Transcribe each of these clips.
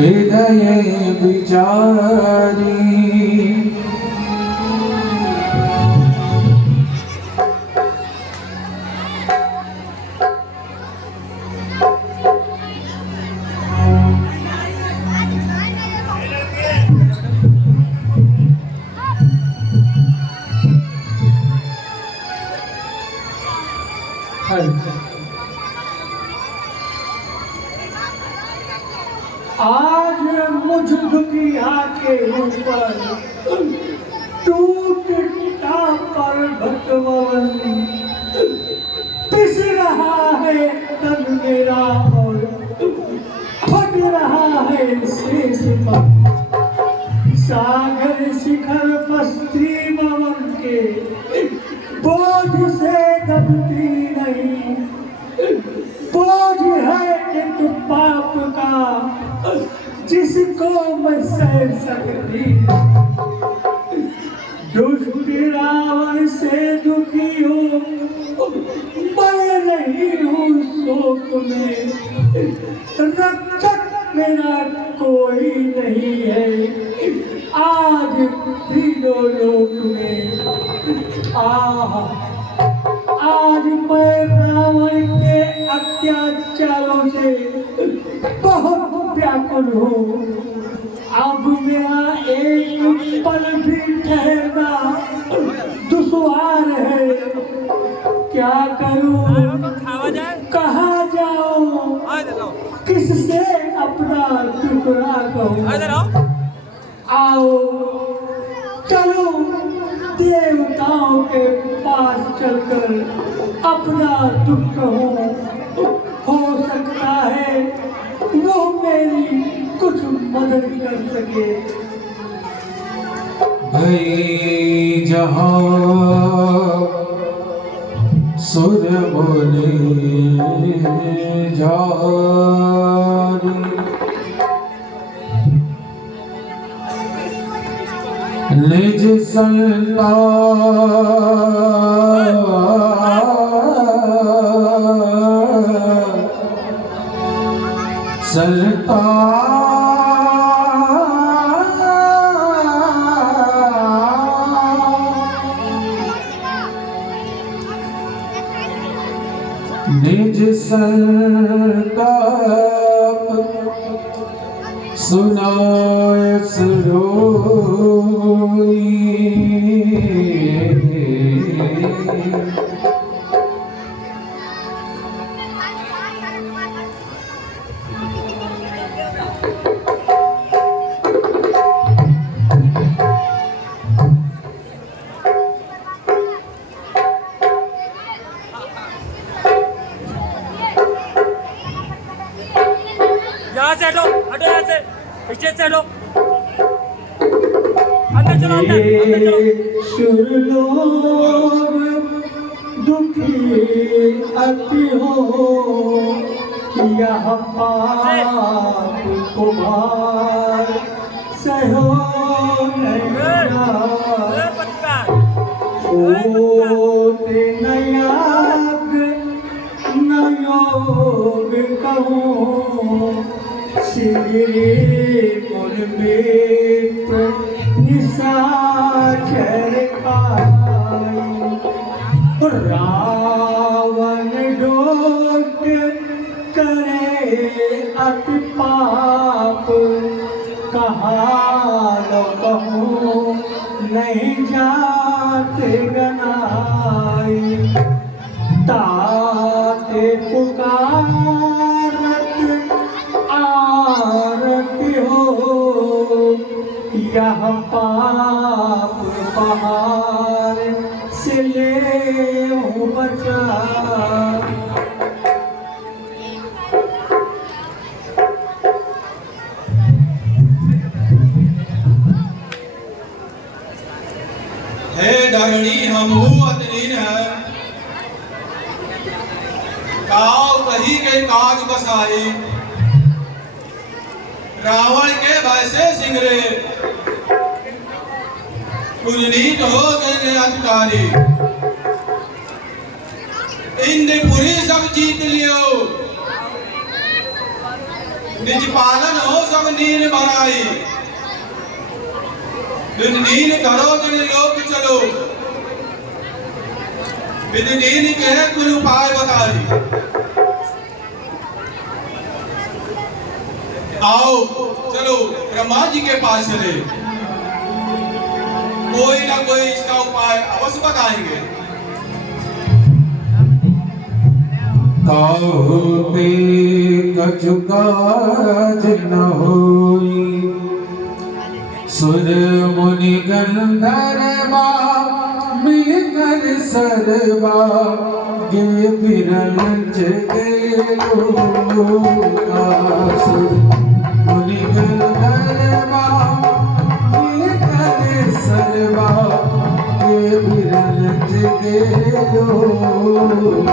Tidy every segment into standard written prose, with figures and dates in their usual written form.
हृदय विचारी आज मुझ दुनिया के ऊपर टूटता पर्वत वन पिस रहा है तन मेरा और फट रहा है शेष पर सागर शिखर पस्ती भवन के बोझ से दबती नहीं बोझ है एक पाप का जिसको मैं सह सकती दुष्ट रावण से दुखी हूँ मैं नहीं हूँ शोक में रक्षक मेरा कोई नहीं है आज तीनों लोक में आज मैं रावण के अत्याचारों से बहुत व्याकुल हूँ अब मेरा एक पल भी ठहरना दुश्वार है क्या करूँ कहाँ जाऊँ किससे अपना टुकड़ा कहूँ आओ चलो देवताओं के पास चलकर अपना दुख कहूँ हो सकता है वो मेरी कुछ मदद कर सके भई जहाँ सुर बोले जारी निज निज संताप सुनाय सरोई यहाँ से हटो यहाँ से स्टेज से हटो अंदर चलो अंदर चलो सुरलोक दुखी अति हो यह पाप कुमार सहो होते नयाग नयोग कहूँ श्री कुल में निशाचर खाई रावण डोट करे अति पाप कहाँ लो कहूँ नहीं जाते गनाई ताते पुकारत आरती हो यह पाप पहाड़ से ले बचा हे धरणी हमहू अतनीन है काव कही के काज बसाई रावण के भय से सिंगरे कुलनीत हो गए अधिकारी इंद्रपुरी सब जीत लियो निज पालन हो सब नीर भराई, बिन नीर धरो जन लोक चलो, बिन नीर कहे कुल उपाय बताई। आओ चलो ब्रह्मा जी के पास चले, कोई ना कोई इसका उपाय अवश्य बताएंगे। काहू पे कछु काज न होई, सुर मुनि गंधर्वा मिलकर सरवा गे बिरंज के लोकास। मुनि गंधर्वा मिलकर सरवा गे बिरंज के लोकास।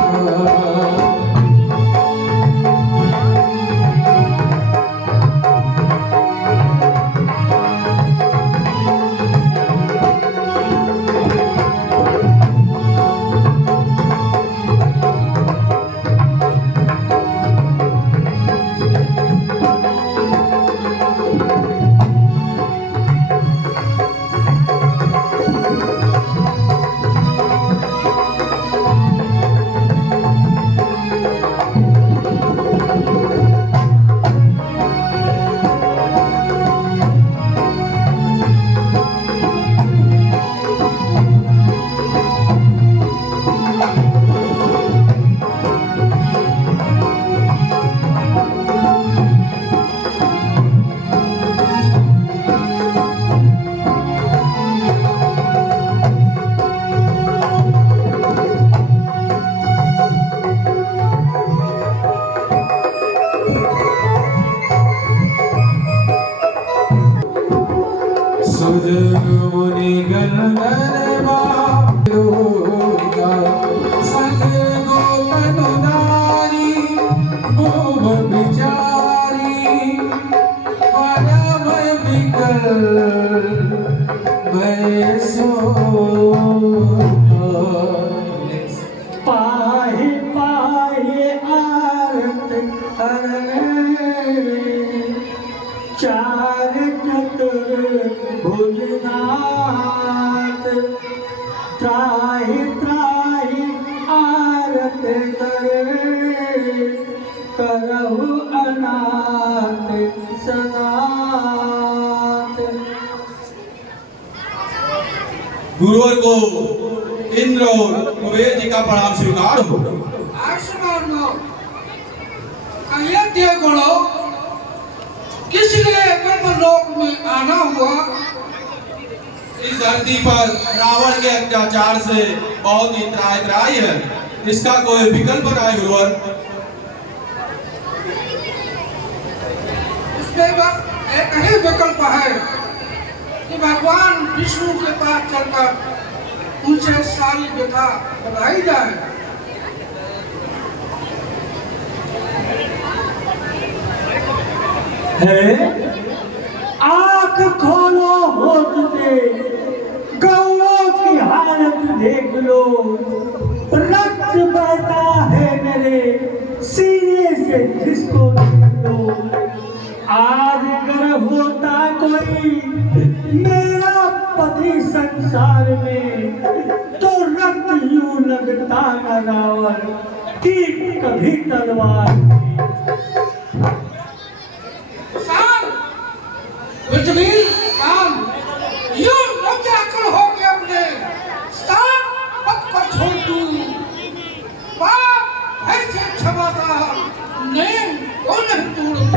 मुनि गंधर्वा लोका संग गोपन नारी गोप बिचारी परम विकल बैसो। पाहि पाहि आरत हरे, चार चतुर भुजनाथ। त्राहि त्राहि आरत करे, करहु अनाथ सनाथ। गुरुवर को इंद्र और कुबेर जी का प्रणाम स्वीकार हो। ये गुणों किस लिए ब्रह्मलोक में आना हुआ? इस धरती पर रावण के अत्याचार से बहुत ही त्राही है, इसका कोई विकल्प बनाए गुरुवर। इसमें बस एक ही विकल्प है कि भगवान विष्णु के पास चलकर उनसे सारी व्यथा बताई जाए। है आँख खोलो होठ से, गौरों की हालत देख लो। रक्त बहता है मेरे सीने से, जिसको देख लो। आज अगर होता कोई मेरा पति संसार में, तो रक्त यूं लगता न रावण की कभी तलवार। हो गया अपने स्थान पद को छोड़ दूं, पाप ऐसे क्षमाता नेम को नहीं तोड़ूं।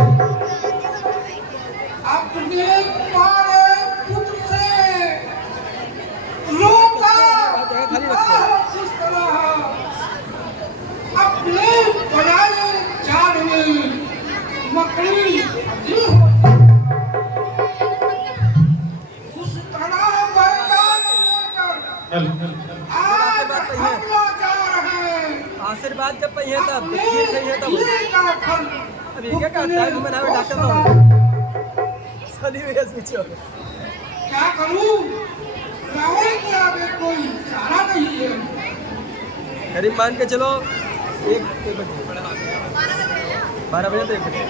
अपने पारे पुत्र से रोका जिस तरह, अपने बनाए जाल में मकड़ी दिल हो, उस तरह मैदान लेकर आज हम लोग जा रहे हैं। आशीर्वाद जब पहिए तब अपने ये चाहिए तब दिल का फल अभी क्या करता है मैं नाम डॉक्टर हूं सनी वेस पीछे क्या करूं? रावण के आगे कोई चारा नहीं है। करीब मान के चलो 1 बजे 12 बजे तो 1 बजे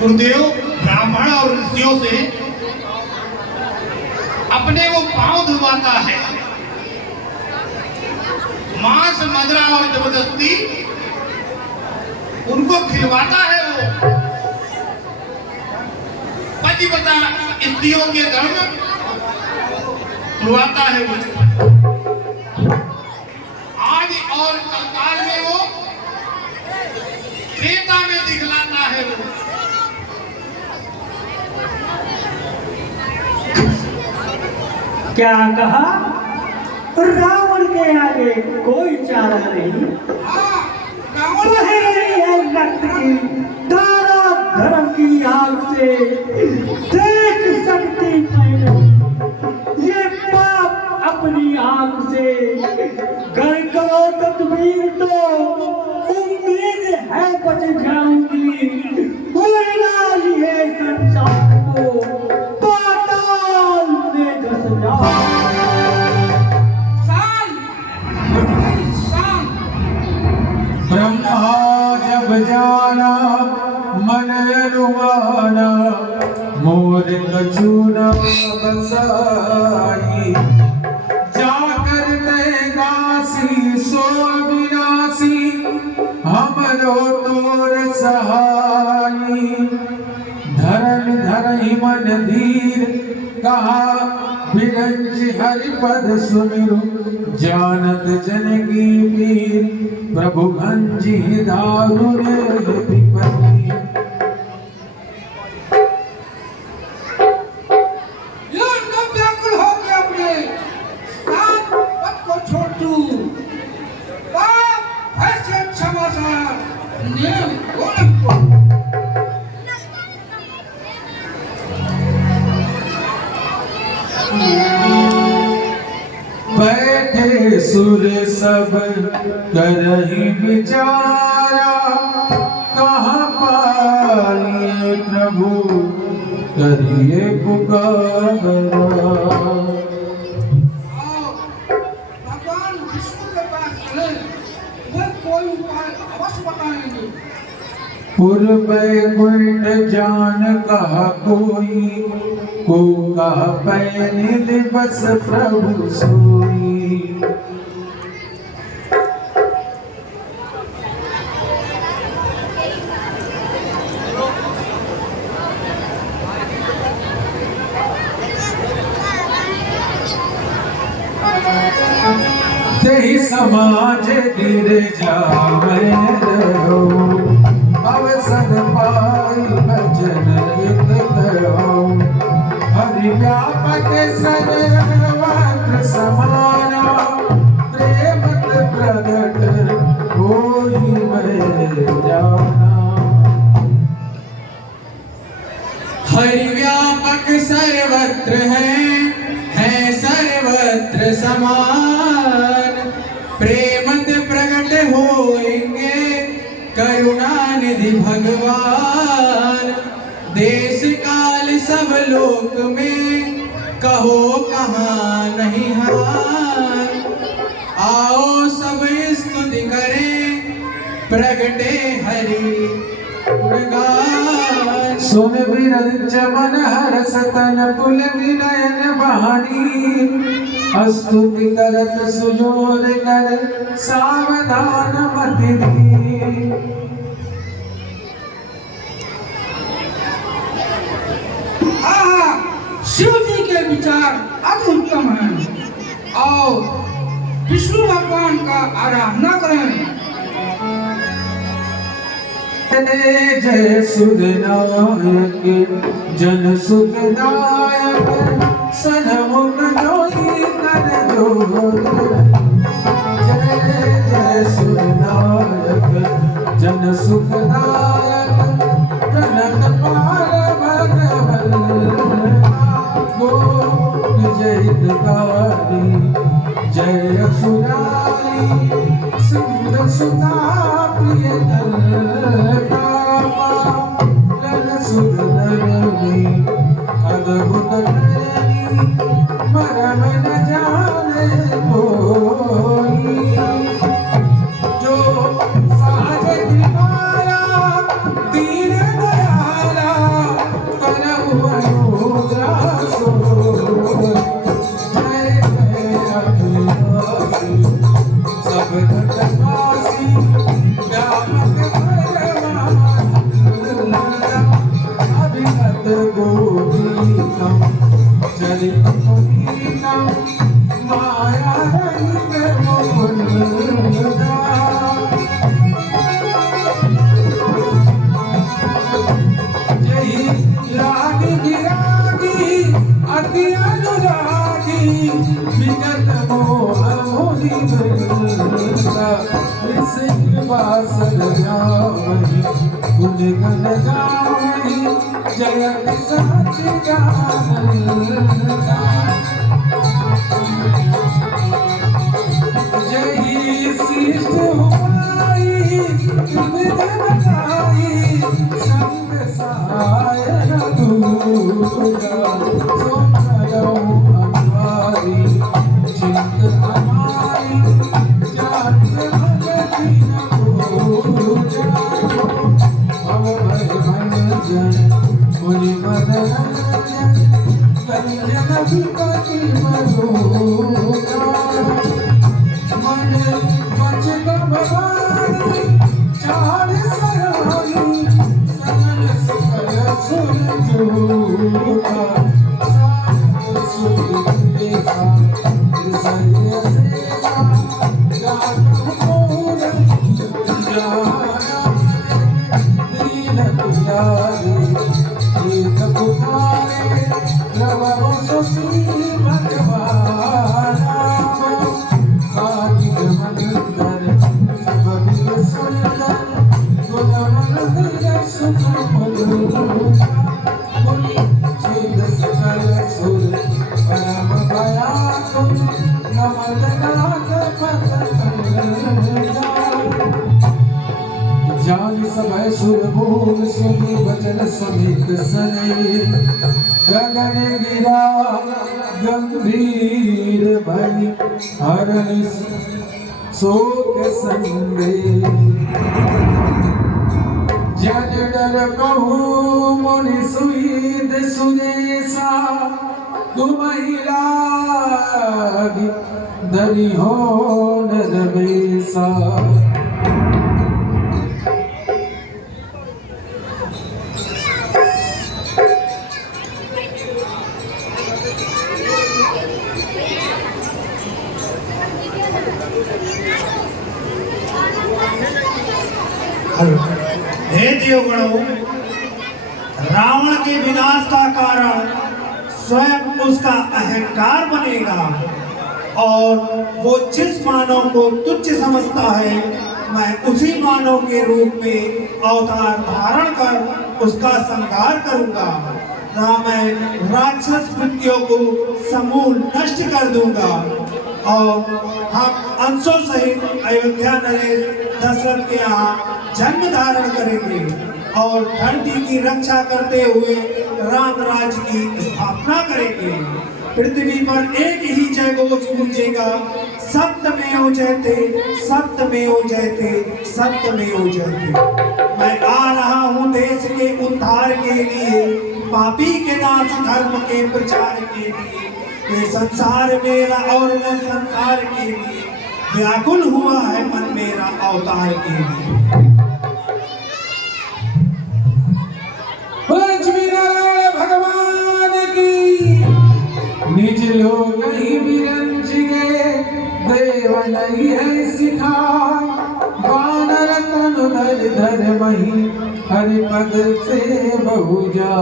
गुरुदेव ब्राह्मण और ऋषियों से अपने वो पांव धुलवाता है, मांस मदिरा और जबरदस्ती उनको खिलवाता है। वो पतिव्रता स्त्रियों के धर्म खुलवाता है वो। आज और कलकाल में वो त्रेता में दिखलाता है वो। क्या कहा? रावण के आगे कोई चारा नहीं। बह रही है रक्त की धारा धर्म की आग से, देख सकती मैंने ये पाप अपनी आंख से। घर करो तदबीर तो उम्मीद है बच जाऊंगी, वरना ये संसार को पाताल में धस जाऊंगी। ब्रह्मा जब जाना मन अनुमाना, मोर कछुना बसाई। जाकर तेगासी सो विनाशी, हमरो तोर सहाई। धरन धरहि मन धीर, कहा बिरंज हरिपद सुमिरु। जानत जनकी पीर, प्रभु भंजी दारुण विपत्ति। व्याकुल हो के अपने साथ पद को छोड़ तू। पाप ऐसे क्षमा सा नियम को बैठे सुर सब करहि विचारा, कहाँ पाइए प्रभु करिए पुकारा। भगवान विष्णु के पास चले, वो कोई उपाय अवश्य बताएंगे। पूर्वैकुंठ जान कहा कोई, को कहा पैनि दिवस प्रभु सोई। तेहि समाज गिर जावे रहो, अवसर पाई भजन हित करो। हरि व्यापक सर्वत्र समाना, प्रेमत प्रगट होई मैं जाना। हरि व्यापक सर्वत्र है सर्वत्र समान। प्रेमत प्रगट होएंगे करुणानिधि भगवान। देश काल सब लोक में, कहो कहाँ नहीं हार। आओ सब स्तुति करें, प्रगटे हरि गुणगान। सुन विरंच मन हरस तन पुल विनयन बहानी। स्तुति करत सुजोर कर, सावधान मति दी। शिव जी के विचार अति उत्तम हैं और विष्णु भगवान का आराधना करें। जय सुखदायक जन सुखदायक, सन्मुख जोई कर जोर। जय जय सुखदायक जन सुखदायक, जनक पाल भगवल। जय हितकारी जय सुरारी, सिंह सुधा प्रिय सुधरनी। अद्भुत करनी मरम न जाने कोई। जो साज दिवारा दीन दयाला, माया रंग मुकुंदा जही लाग गिरागी अति अनुरागी विगत मोह मोहि बंदा सिंह बासर जावहि गुण गण गावहि जयत सच्चिदानंदा जही शिष्ट हुआई विविध बताई संग सहाय दूजा सोमरऊ अनवारी चिंत हमारी जात भगति न पूजा भव भय भंजन मुनि मदन कंजन विपति मधुरा मन वचन भवानी चार सरानी सनन सकल सुर जोगा सात सुर देखा हृदय सेवा जागम मोर जाना दीन दुलारे एक पुकारे रवो सुसी भगवाना जान समय सुर भूल सुनी बचन समित सने गगन गिरा गंभीर भई हरण शोक संगे जन डर कहू मुनि सुईद सुदेशा तुमहिला दरी हो नरवेशा हे देवगणों, रावण के विनाश का कारण स्वयं उसका अहंकार बनेगा और वो जिस मानव को तुच्छ समझता है मैं उसी मानव के रूप में अवतार धारण कर उसका संहार करूंगा। मैं राक्षस वृत्तियों को समूल नष्ट कर दूंगा और हम अंशों सहित अयोध्या नरेश दशरथ के यहाँ जन्म धारण करेंगे और धरती की रक्षा करते हुए राम राज्य की स्थापना करेंगे। पृथ्वी पर एक ही जय घोष गूंजेगा, सत्यमेव जयते सत्यमेव जयते सत्यमेव जयते। मैं आ रहा हूँ देश के उद्धार के लिए, पापी के नाश धर्म के प्रचार के लिए। ये संसार मेरा और मैं संसार के लिए, व्याकुल हुआ है मन मेरा अवतार के लिए। भगवान की निज लोग ही विरंज गए देव नहीं है सिखा वानर तनु धर धर मही हरिपद से बहुजा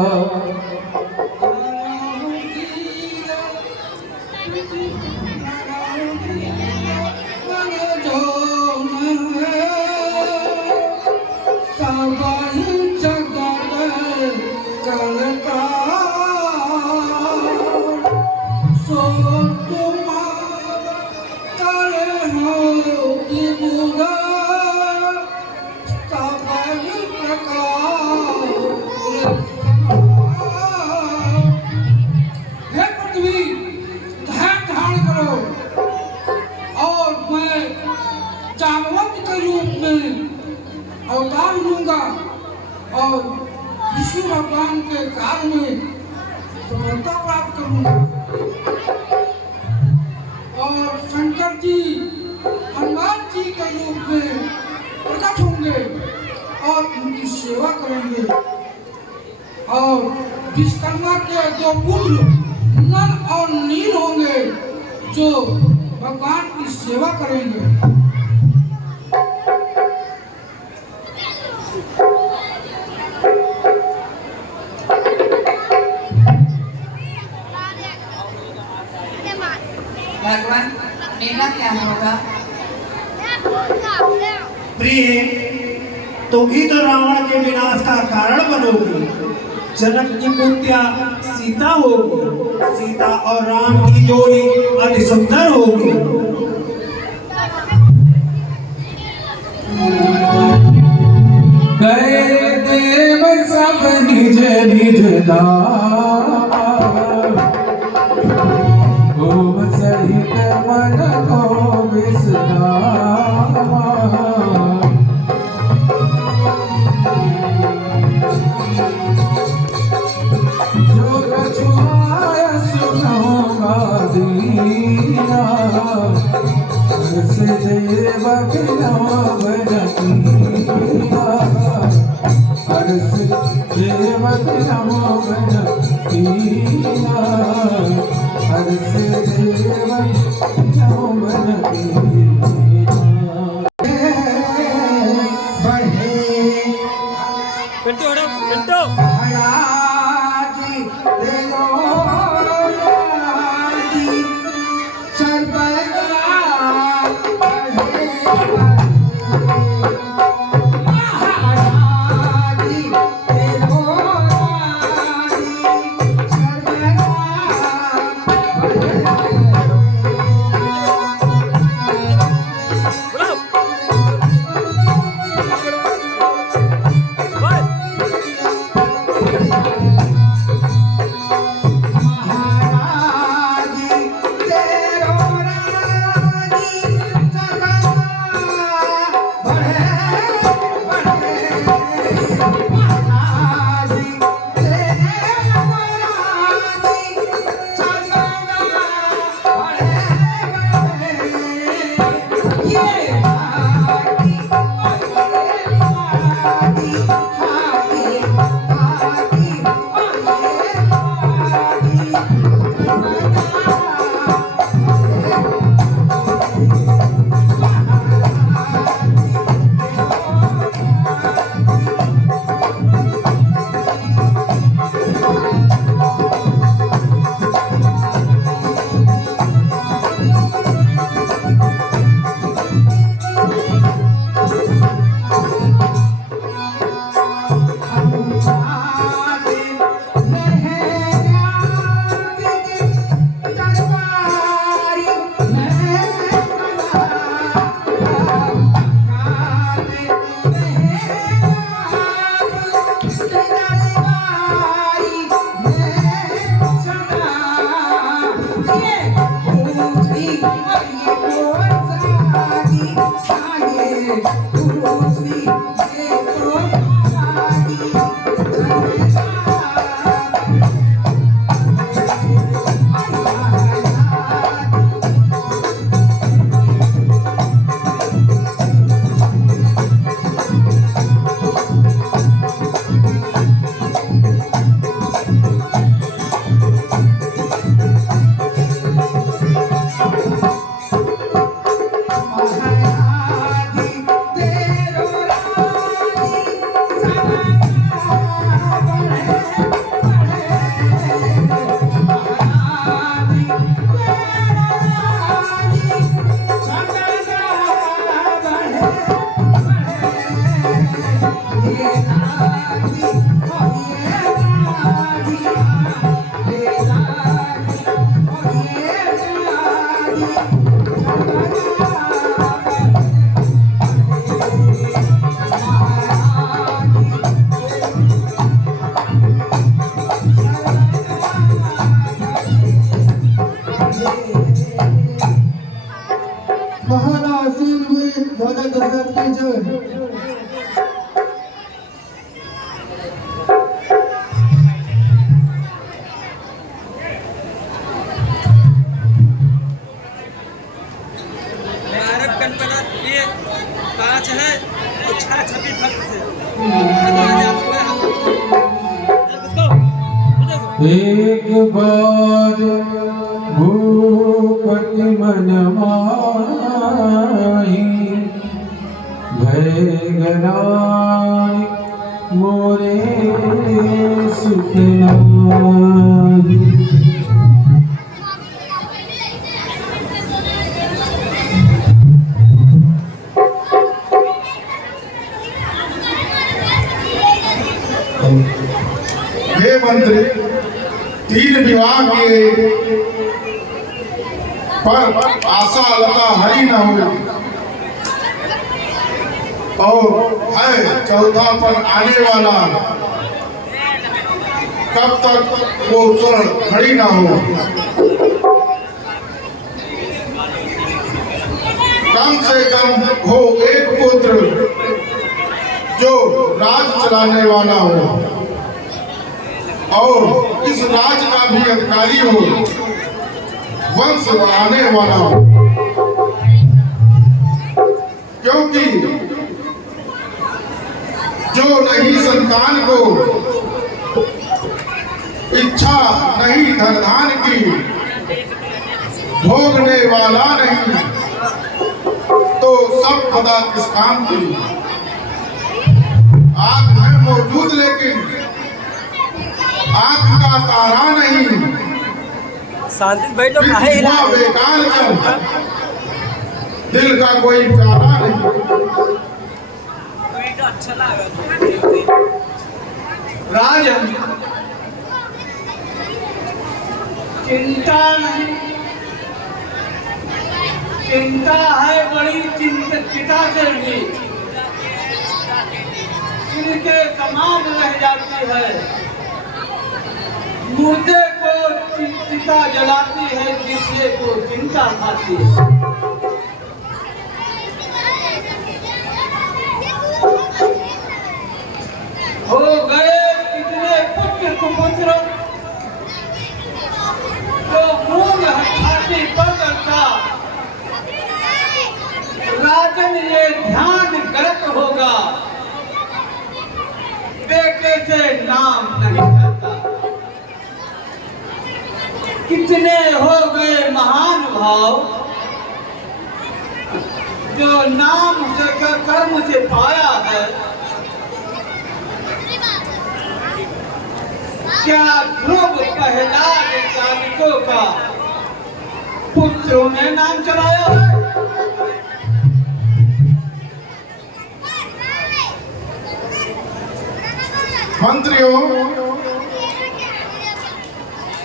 अवतार लूंगा और विष्णु भगवान के कार्य में सफलता प्राप्त करूंगा और शंकर जी हनुमान जी के रूप में प्रकट होंगे और उनकी सेवा करेंगे और विश्वकर्मा के दो पुत्र नल और नील होंगे जो भगवान की सेवा करेंगे। भगवान मेरा क्या होगा? प्रिय, तुम ही तो रावण के विनाश का कारण बनोगी। जनक की पुत्रिया सीता होगी। सीता और राम की जोड़ी अति सुंदर होगी। गए देव सब निज निज धाम, ओम सहित मन को विश्रामा। जो कछुआय सुनोगा दीना, से देव बिनव कीना। हर्ष देव बिनव कीना, हर्ष देव बिनव कीना। पिंटू हटो, पिंटू। एक बार भूख पति मन माही भय गराई मोरे सुख नाही। हे मंत्री, 3 विवाह किए पर आशा लता हरी न हुई और है चौथा पर आने वाला, कब तक वो स्वर्ण खड़ी न हो। कम से कम हो एक पुत्र जो राज चलाने वाला हो और इस राज का भी अधिकारी हो, वंश बढ़ाने वाला हो। क्योंकि जो नहीं संतान को इच्छा नहीं धनधान की, भोगने वाला नहीं तो सब पदा किस काम की। आंख है मौजूद लेकिन आंख का तारा नहीं, शांति बैठ लो, काहे हिला रहे हो? बेकार जब दिल का कोई प्यारा नहीं। अच्छा लगा राजन, चिंता नहीं, चिंता है बड़ी चिंता से भी इनके समान रह जाती है। मुर्दे को चिता जलाती है, जिससे को चिंता खाती है। हो गए कितने पुत्र कुपुत्र तो मूल छाती पर का राजन ये ध्यान गलत होगा, बेटे से नाम नहीं करता। कितने हो गए महान भाव जो नाम से कर्म से पाया है। क्या ध्रुव प्रहलाद चालकों का पुत्रों ने नाम चलाया है? मंत्रियों,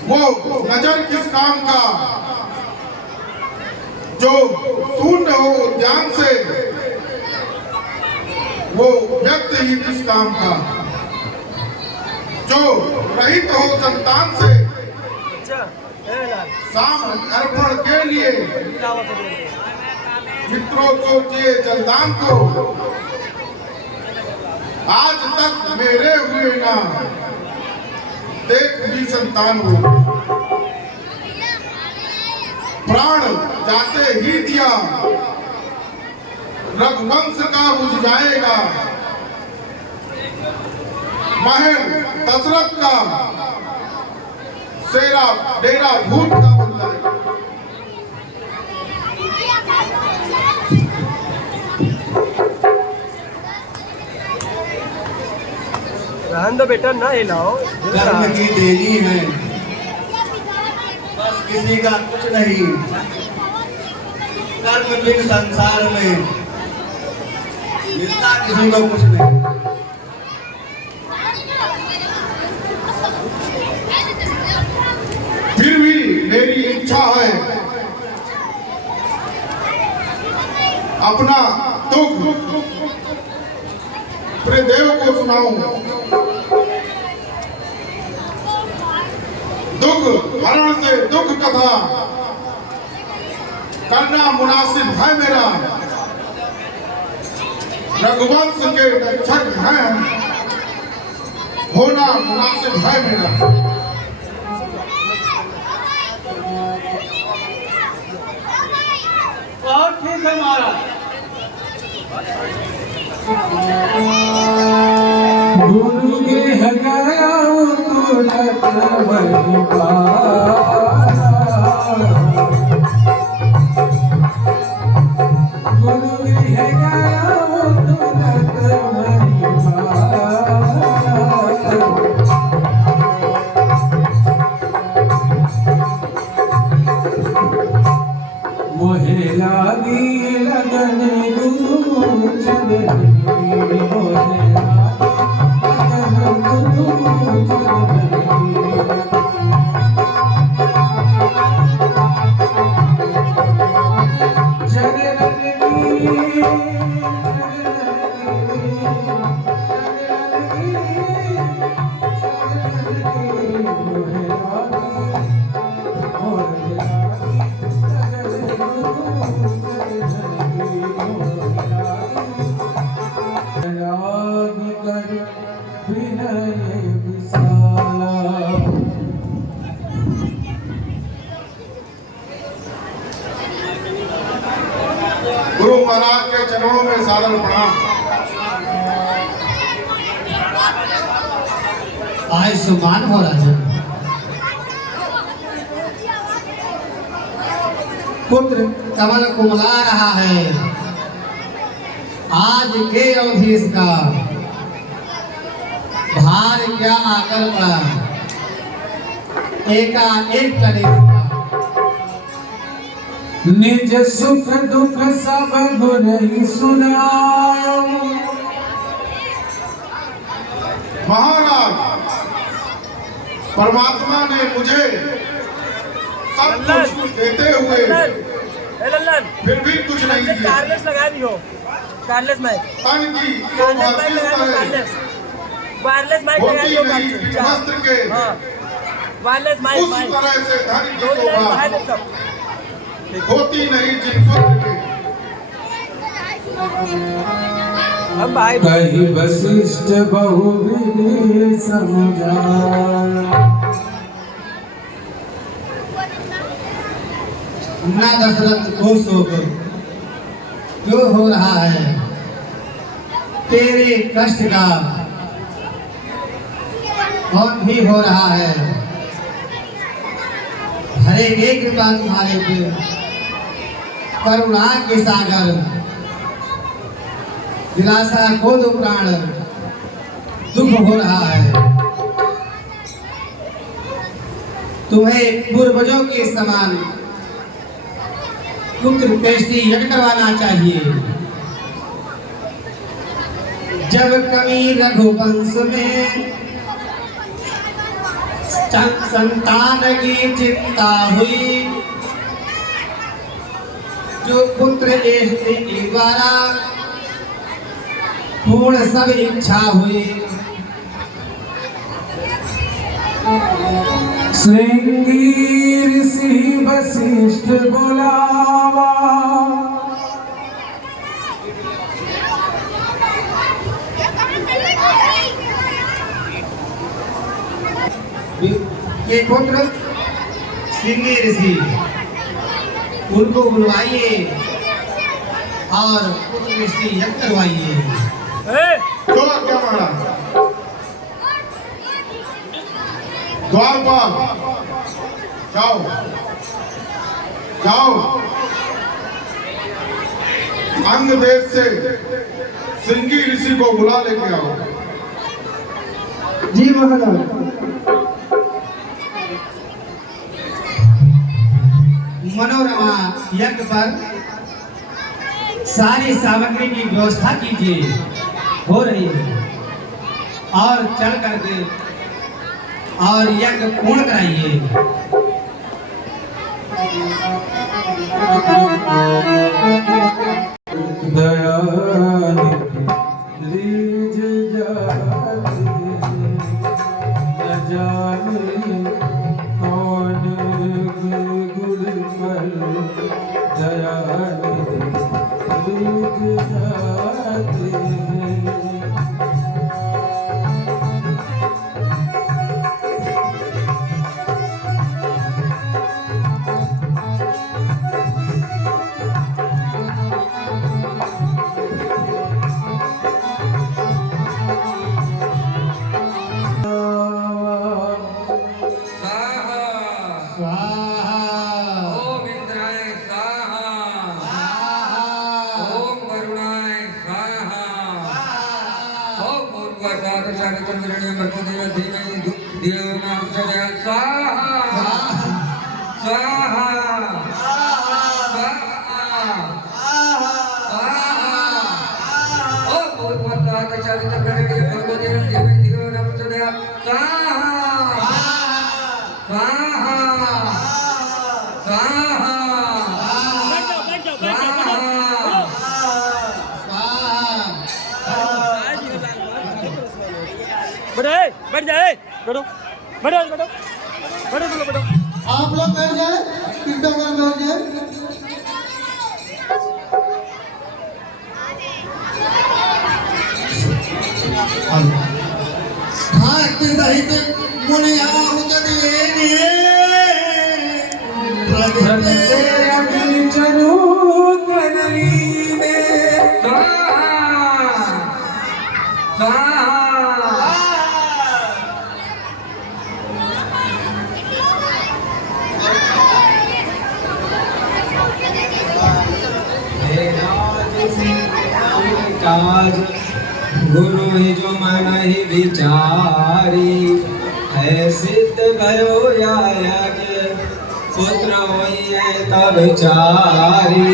वो नजर किस काम का जो शून्य हो ज्ञान से, वो व्यक्ति ही किस काम का जो रहित हो संतान से, शाम अर्पण के लिए मित्रों को दिए जलदान को। आज तक मेरे हुए ना देख भी संतान हो, प्राण जाते ही दिया रघुवंश का बुझ जाएगा, महल दशरथ का सेरा डेरा भूत का बन जाएगा। रहन दो बेटा, ना हिलाओ। कर्म की देनी है, बस किसी का कुछ नहीं। कर्म बिन संसार में मिलता किसी को कुछ नहीं। फिर भी मेरी इच्छा है अपना दुख देव को सुनाऊं। दुख हरण से दुख कथा करना मुनासिब है मेरा, रघुवंश के रक्षक हैं, होना मुनासिब है मेरा। और ठीक है महाराज। गुरु के हगाया तुरंत बलिहारा, गुरु महाराज के चरणों में सादर प्रणाम। आयुष्मान हो राजन। पुत्र कमल कुमला रहा है, आज के अवधेश का भार क्या आकर पड़ा, एकाएक कलेश का। निज सुख दुख सब गुण ही सुनायो। महाराज, परमात्मा ने मुझे सब कुछ देते हुए फिर भी कुछ नहीं दिया। कारलेस लगा दी हो, कारलेस माइक, तन की कारलेस माइक लगा दी, कारलेस वायरलेस माइक लगा दी हो, वस्त्र के वायरलेस माइक, उस तरह से धन की दो लाइन शोभा बाहर दे सब। होती नहीं जिन पुत्र के। अब भाई कही वशिष्ठ बहुविधि समझाया। ना दशरथ को शोक जो हो रहा है, तेरे कष्ट का और भी हो रहा है। हरे गे कृपा तुम्हारे पे, करुणा के सागर, दिलासा को दो प्राण, दुख हो रहा है। तुम्हें पूर्वजों के समान पुत्र पेष्टि यज्ञ करवाना चाहिए। जब कमी रघुवंश में संतान की चिंता हुई, जो पुत्र पेष्टि के द्वारा पूर्ण सब इच्छा हुई। श्रृंगी ऋषि वशिष्ठ बोलावा। ये पुत्र श्रृंगी ऋषि, उनको बुलवाइए और पुत्र पेष्टि यज्ञ करवाइए। तो क्या मारा द्वारपाल, जाओ जाओ, अंग देश से श्रृंगी ऋषि को बुला लेके आओ। जी महाराज। मनोरमा यज्ञ पर सारी सामग्री की व्यवस्था कीजिए, हो रही है, और चल करके और यज्ञ पूर्ण कराइए। रीज जाते न जाने कौन गुर पर दयानिधि रीज जाते। बैठ जाए, बैठो बैठो बैठो बैठो तुम लोग बैठो। आप लोग बैठ जाए, कृपया कर बैठ जाए। हाँ मुने प्रगटे अग्नि चनु करलीने काज गुरु ही जो मन ही विचारी है सिद्ध भयो या यज्ञ पुत्र होइए तब चारी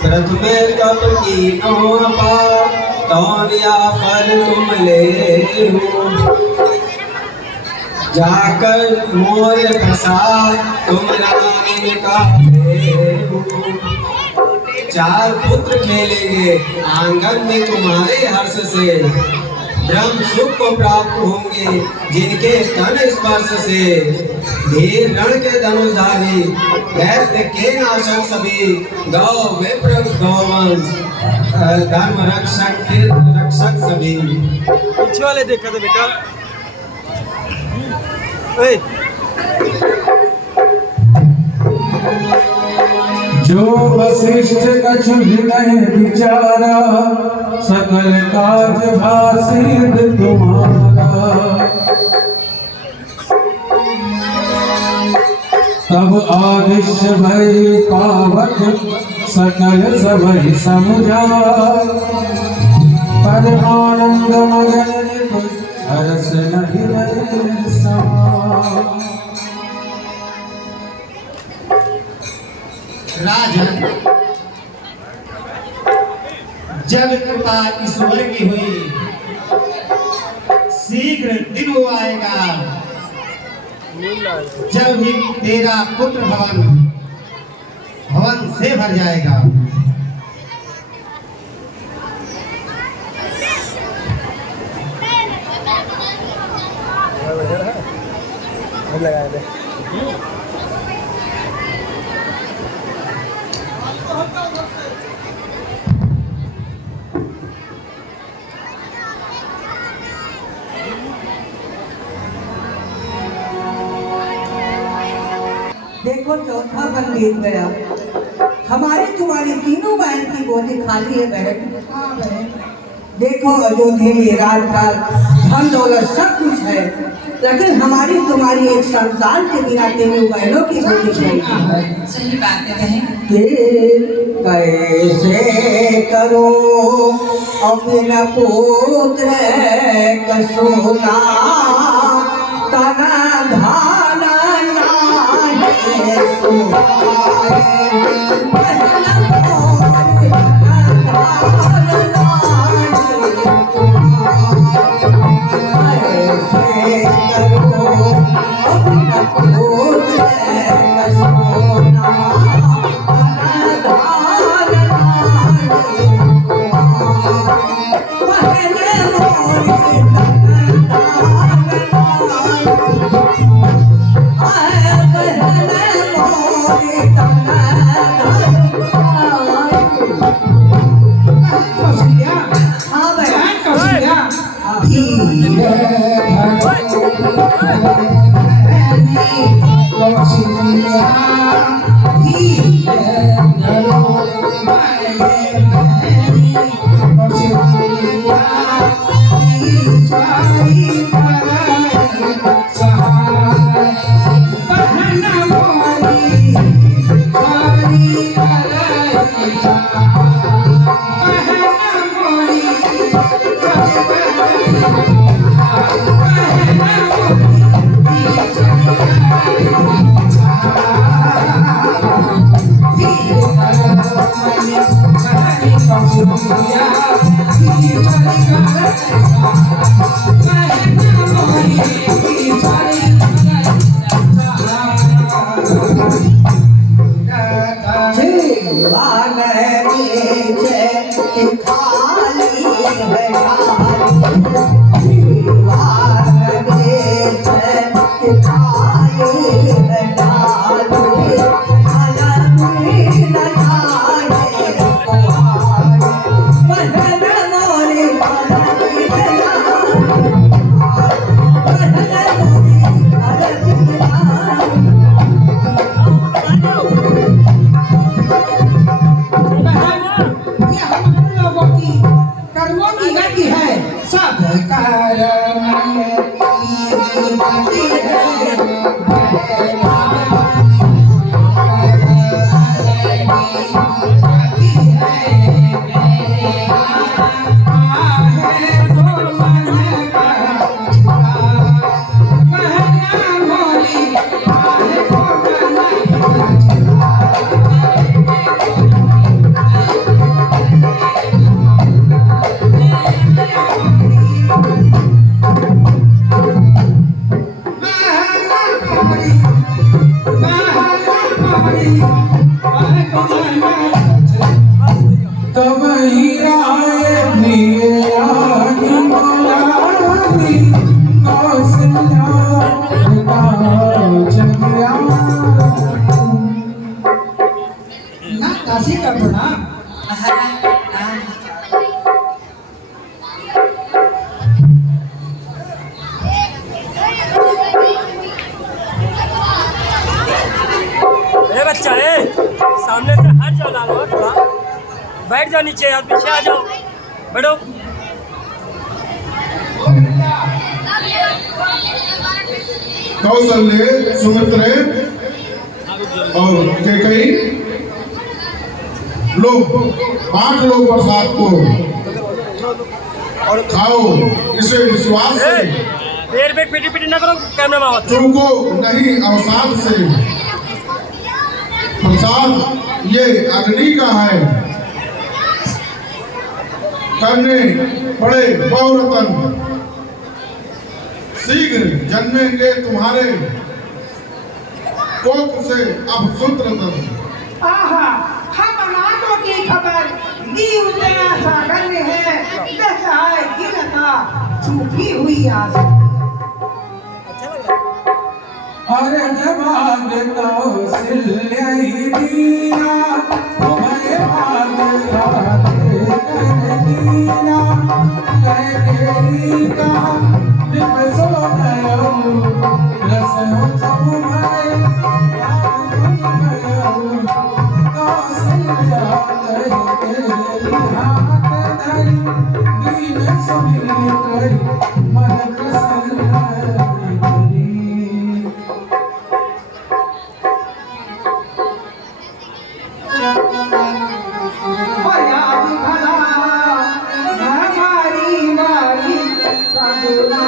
प्रथमे तप की नोपा तौलिया फल तुम ले जाकर मोर प्रसाद तुम रानी का चार पुत्र खेलेंगे आंगन में तुम्हारे हर्ष से ब्रह्म सुख को प्राप्त होंगे जिनके तन स्पर्श से धीर रण के धनुधारी दैत्य के नाशक सभी गौ विप्र गौवंश धर्म रक्षक तीर्थ रक्षक सभी। पीछे वाले देखा था बेटा। जो वशिष्ठ कछु हृदय विचारा सकल काज भासित तुम्हारा तब आदिश्य भय पावक सकल सबहि समुझा परमानंद मगन हरस नहीं रहे समा। राजन जब कृपा ईश्वर की हुई शीघ्र दिन वो आएगा जब ही तेरा पुत्र भवन से भर जाएगा। लगाया दे। देखो चौथा बन बीत गया, हमारी तुम्हारी तीनों बहन की गोदी खाली है बहन। देखो अयोध्या में राजकाल धन दौलत सब कुछ है, लेकिन हमारी तुम्हारी एक संतान के बिना तीनों बहनों की गोदी नहीं है। सही बात है। कैसे करो अपना पुत्र कसोना तना धाना सहाय तब हीराए प्रिय रानी बोलानी कौशल्या जगिया ना काशी का प्रणाम। महाराज राम बच्चा सामने से हट जाओ लाल थोड़ा बैठ जाओ नीचे आप पीछे आ जाओ बैठो कौशल्य सुमित्रे और कैकई लो बांट लो प्रसाद को खाओ इसे विश्वास से देर बेट पीटी पीटी ना करो कैमरा में आओ चूको नहीं अवसाद से प्रसाद ये अग्नि का है करने पड़े बहुरतन शीघ्र जन्मेंगे तुम्हारे कोख से अब सूत्रतन। आहा हम अनाथों की खबर दी उतना सागर में है दशाए गिरता छूटी हुई आस। अरे भाग कौशल्या ही दीना तुम्हें भाग दीना कैकेयी का निपसो नयो रसो चमुमाए कौशल्या कैकेयी हाथ धरी दीन सुमित्रे मन प्रसन्न करी। बयाज भला हमारी मारी सगुना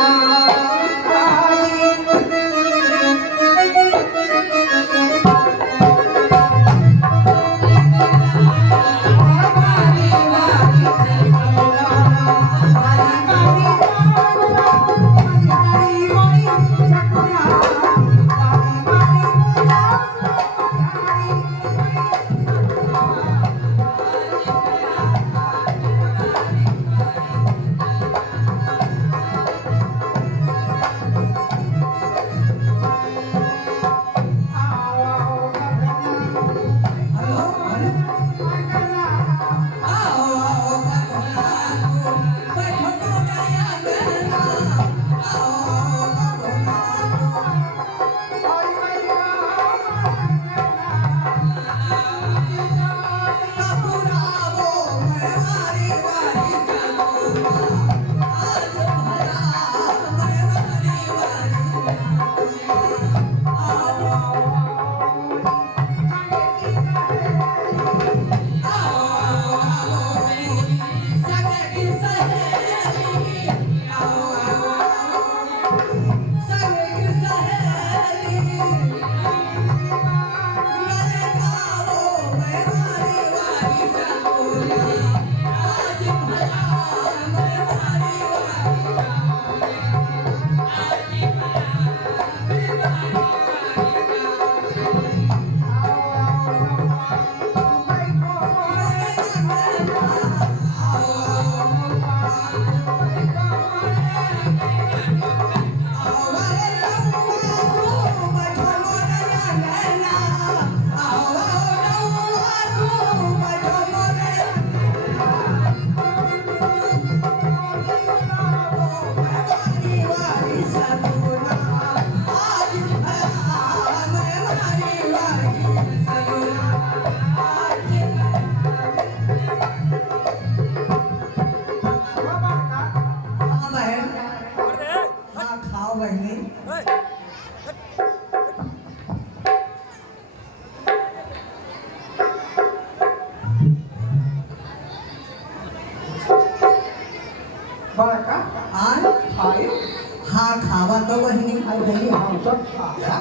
नहीं हम सब खाया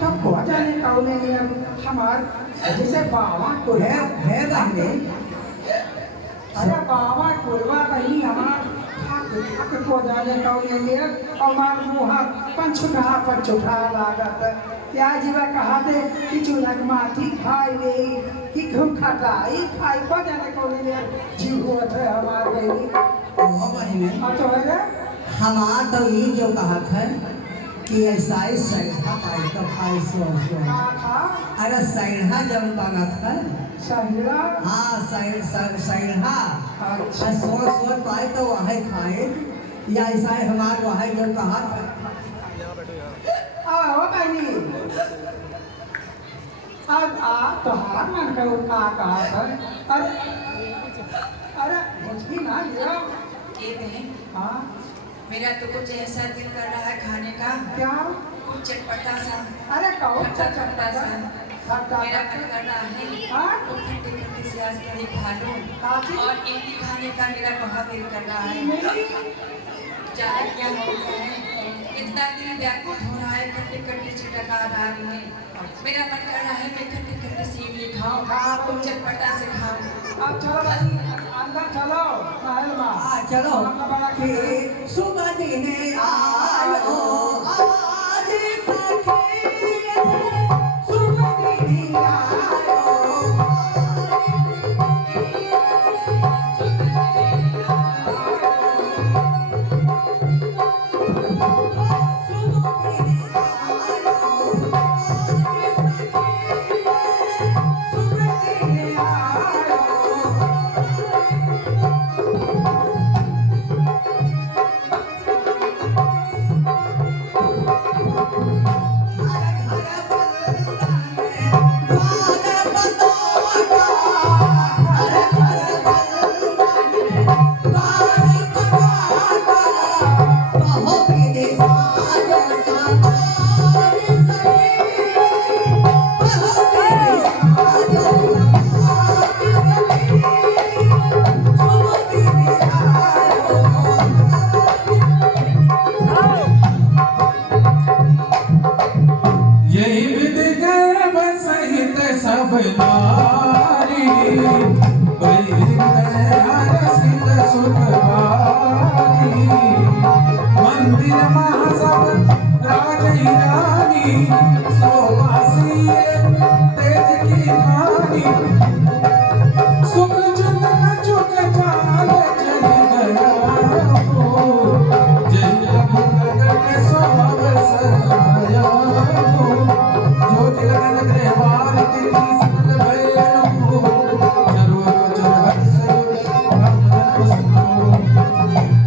तब को जाने कौने ने हमार जैसे बाबा को है बहने अरे बाबा कुलवा कहीं हमार ठाक को जाने कौने ने हमार मुहा पंचुठा लागत क्या जीवा कहा दे कि चुलक माथी खाई ले कि घुम खटाई खाई को जाने कौने ने जीव होत है हमार बहनी ओ बहने तो है हमारा तो ये जो कहा था कि ऐसा ही सैढ़ा पाई तो खाई सो अरे सैढ़ा जब बना था सहिला हाँ सैढ़ा अच्छा सोच पाए तो वही खाए या ऐसा ही हमारे वही जो कहा था आओ बहनी अब आ तो हार मन का उठा कहा था अरे मुझकी ना लिया ये बहन हाँ मेरा तो कुछ ऐसा दिल कर रहा है खाने का क्या कुछ चटपटा सा अरे कहो खट्टा सा खट्टा मेरा मन कर रहा है हाँ? तो खट्टे खट्टे से आज कड़ी खा लूं काची? और इडली खाने का मेरा बहुत दिल कर रहा है जाने क्या हो गया है इतना दिल व्याकुल हो रहा है खट्टे खट्टे चटकादार में मेरा मन कर रहा है मैं खट्टे खट्टे से इडली खाऊं कुछ चटपटा से खाऊं अब चलो बहनी अंदर चलो महल में चलो कि सुबह दिन आयो आज सखी सुबह दिन आयो यही विध गर्भ सहित सब नारी हरसित सुखवारी मंदिर महासभ राजरानी सोवासी तेज की धानी सुख जुग चुक जाल जल गया हो जय लघु प्रगट स्वभाव सराया हो जो तिलकन ग्रहवार तिथि सकल भयनु जरूर चरहर सयो ब्रह्म सुनो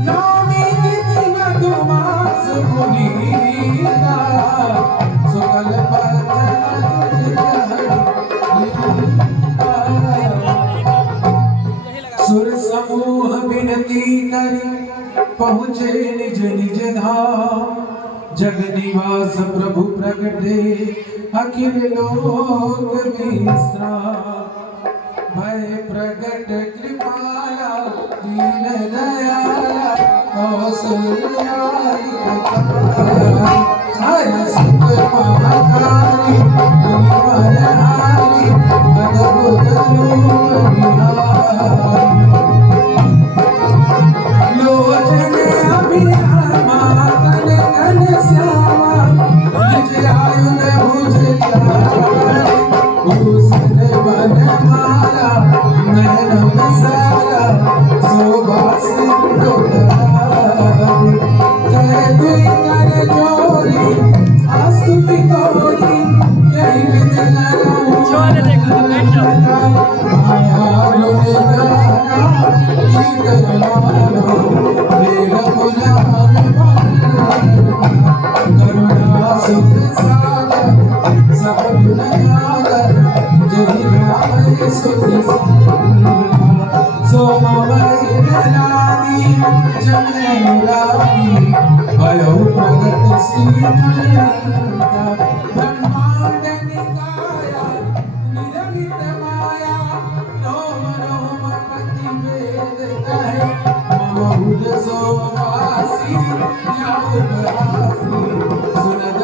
नामी तिथि मधुमास पुनीता सुकल सुर समूह विनती करी पहुँचे निज निज धाम जग निवास प्रभु प्रगटे अखिल लोक विश्राम भय प्रगट कृपाला दीन दयाला कौशल्याई प्रकारा हर सुख महाकारी मनहारी अद्भुत रूप निहारी लोचन अभिरामा तन घन श्यामा निज आयुध भुज चारि भूषण वनमाला नयन विशाला शोभा सिंधुधारी जय दुई कर जोरी स्तुति तोरी यही विध माया लुनि गाना गीत गानो वेद पुराण करुणा सुख सागर सब गुण आगर जय गावे सुधि सोमवै रानी जय मुरारी भयो प्रगट सीता ब्रह्मांड निकाया निरमित माया रोम रोम प्रतिवेद कहे मम भुज सोवासी याउद आसी सुनद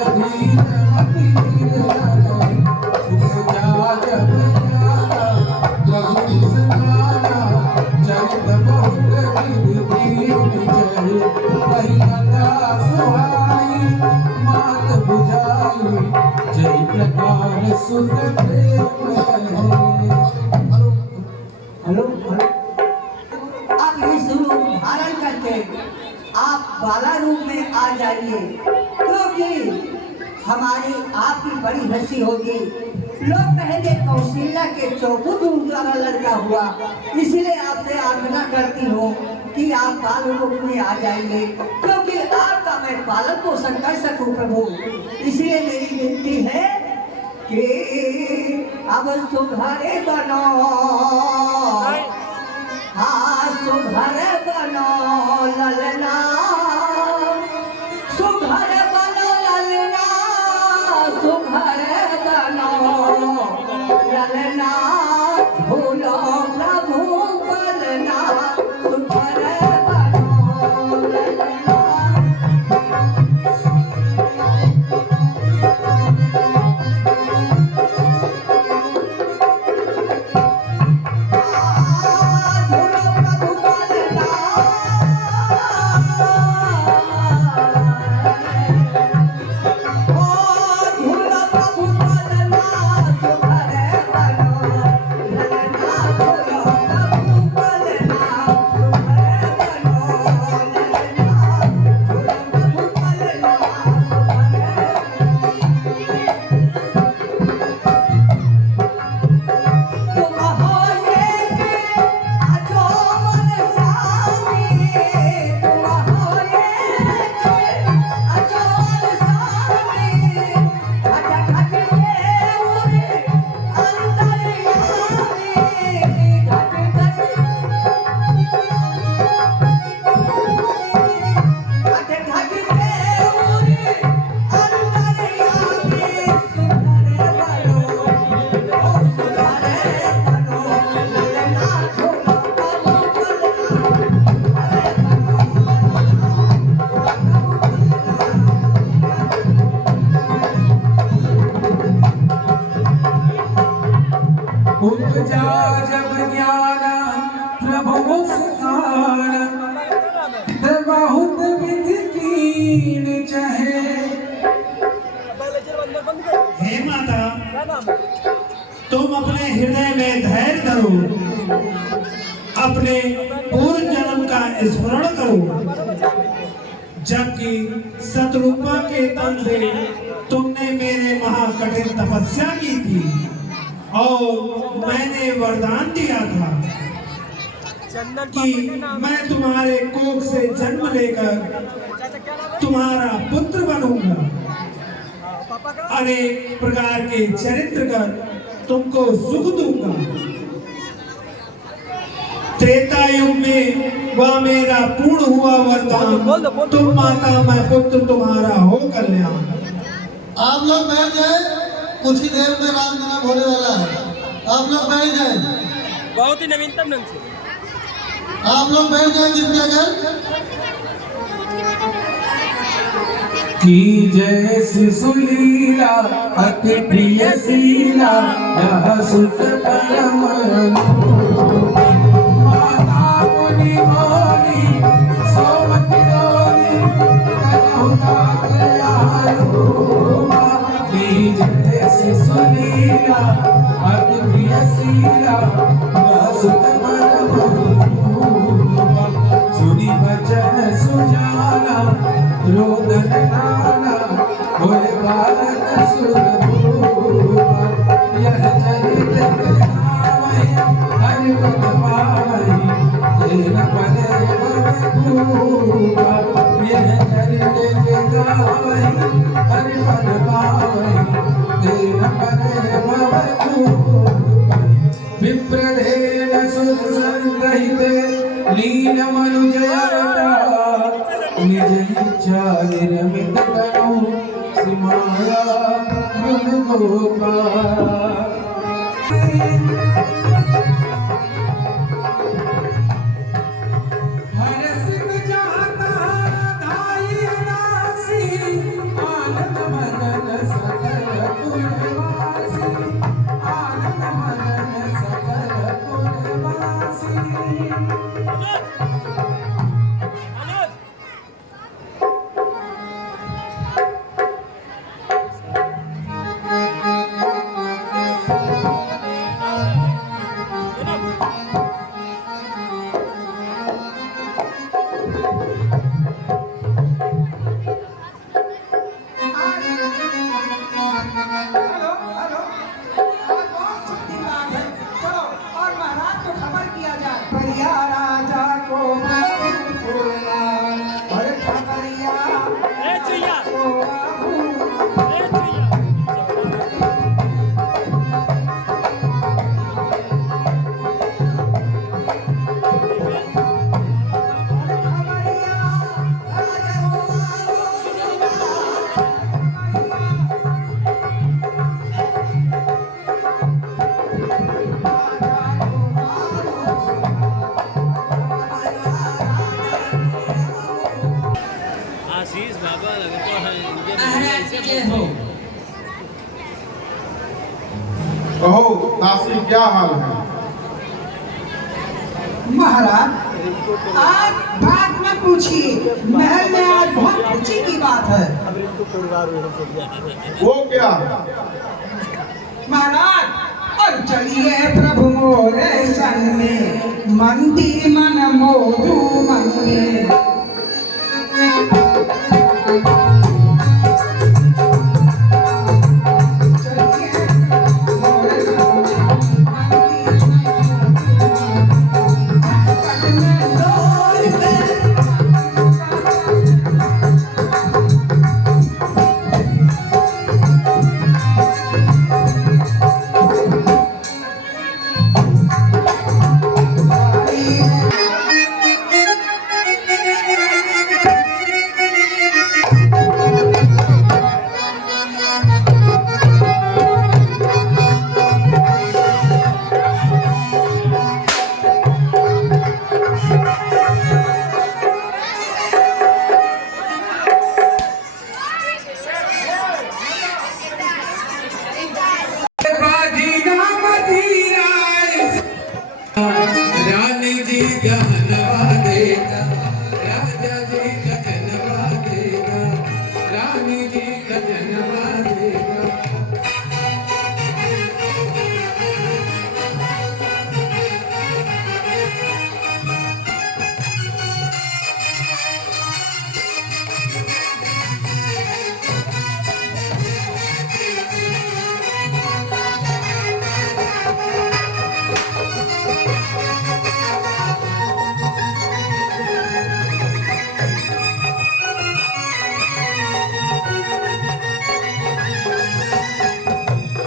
प्रकार सुख प्रेम है। हेलो आप ये स्वरूप धारण करके आप बाला रूप में आ जाइए, क्योंकि हमारी आपकी बड़ी हंसी होगी। लोग पहले कौशल्या के चौकुट द्वारा लड़का हुआ, इसलिए आपसे आग्रह करती हूँ कि आप बाल रूप में आ जाइए, क्योंकि आपका मैं पालन पोषण कर सकूं प्रभु। इसलिए मेरी विनती है कि अब सुघरे बनो, हाँ सुघरे बनो ललना, सुघरे बनो ललना, सुघरे बनो ललना, भूलो प्रभु बलना, सुघरे बनो ललना। उपजा जब ज्ञान प्रभु सिखान, बहुत विधि कीन चहे। हे माता, तुम अपने हृदय में धैर्य धरो, अपने पूर्व जन्म का स्मरण करो, जबकि शत्रुपा के तन से तुमने मेरे महाकठिन तपस्या की थी और मैंने वरदान दिया था कि मैं तुम्हारे कोख से जन्म लेकर तुम्हारा पुत्र बनूंगा, अनेक प्रकार के चरित्र कर तुमको सुख दूंगा। त्रेता युग में वह मेरा पूर्ण हुआ वरदान, तुम माता मैं पुत्र तुम्हारा हो कल्याण। आप लोग बैठ जाए, कुछ ही देर में राम जन्म होने वाला है। आप लोग बैठ जाए, बहुत ही नवीनतम ढंग से आप लोग बैठ जाए जिनके घर। की जय शिशुलीला अति प्रिय शीला, यह सुत परम माता मुनि मोरी, सोमति गौरी कनहुता आरूमा। की जय शिशुलीला अति प्रिय शीला, यह सुत परम सुनी भजन सुजाना, रोदन गाना होए भारत सुरभूपा। यह चरित गावै हरि पद पावै, तेन पदे बबूपा। यह चरित गावै हरि पद पावै, तेन पदे बबूपा। विप्रधेन सुर संग्रहिते लीन मनुज अवतार, निज इच्छा निर्मित तनु सिमाया गुण गोपाल। हर सिंह जाता धाई नासी, आनंद मगन सकल पुरवासी, आनंद मगन सकल पुरवासी। दासी क्या हाल है? महाराज आज बात में पूछिए, महल में आज बहुत खुशी की बात है। वो क्या? महाराज और चलिए प्रभु मोरे संग में, मंदिर मन मोरू मन में। रानी जी गहनवा देगा, राजा जी गजनवा देगा, रानी जी गजनवा देगा।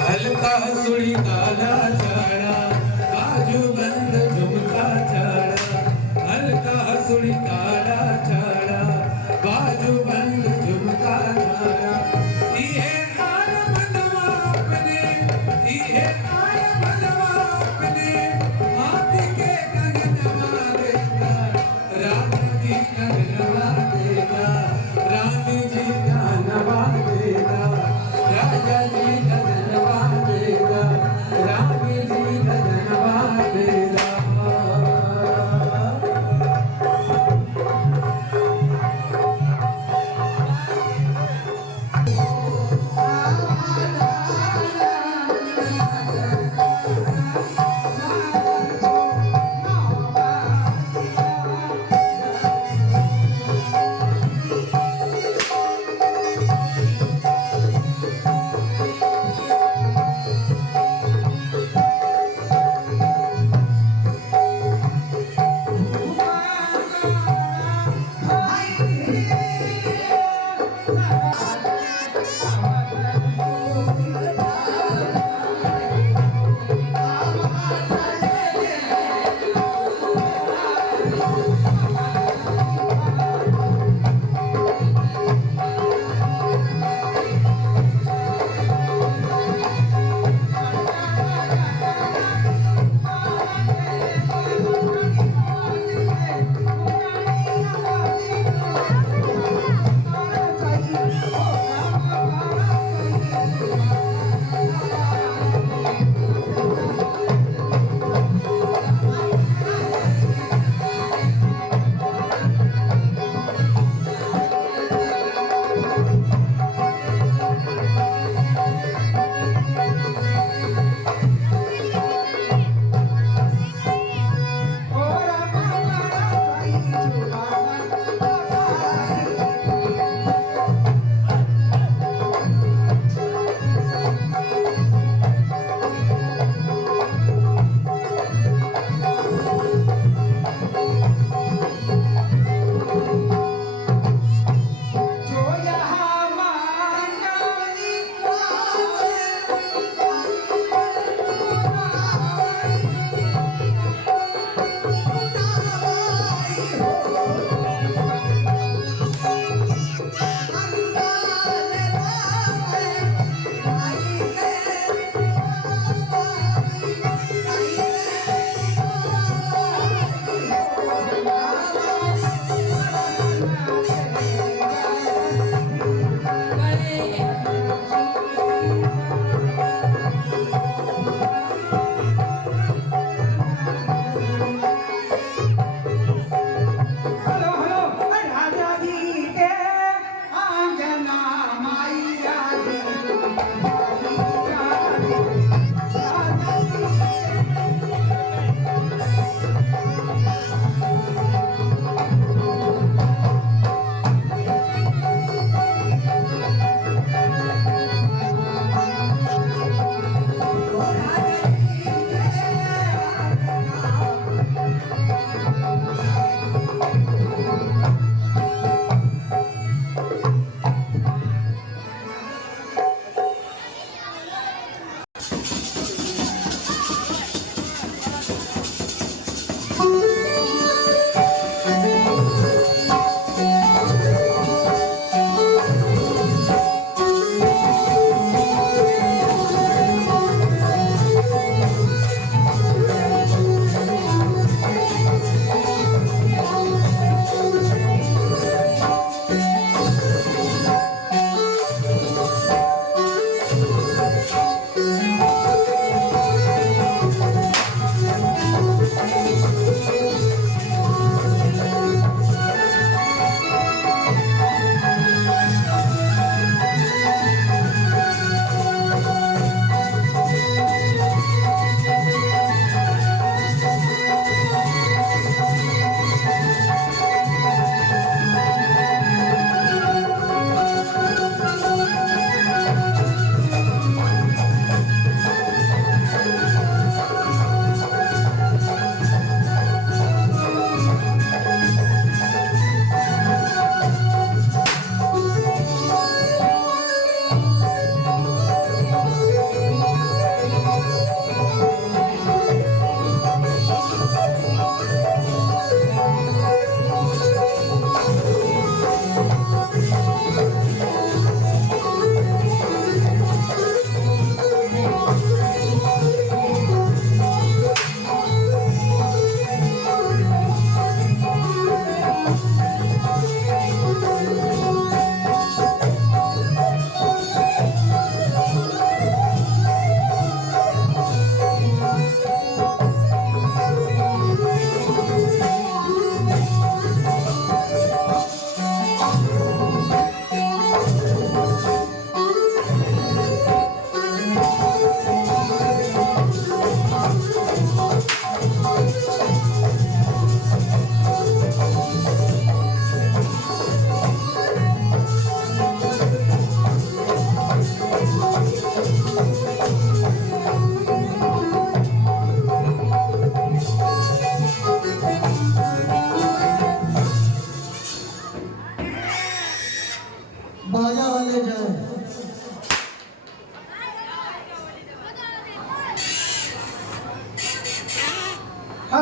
हल्का सुड़ी काला चाड़ा, बाजू बंद झुमका चाड़ा, हल्का सुड़ी काला चाड़ा, बाजू बंद झुमका चाड़ा। ये आर मनवा अपने, ये आर मनवा अपने, हाथ के कंगनवा देगा, राजा जी कंगनवा देगा, रानी जी गानवा देगा, राजा जी गजनवा देगा,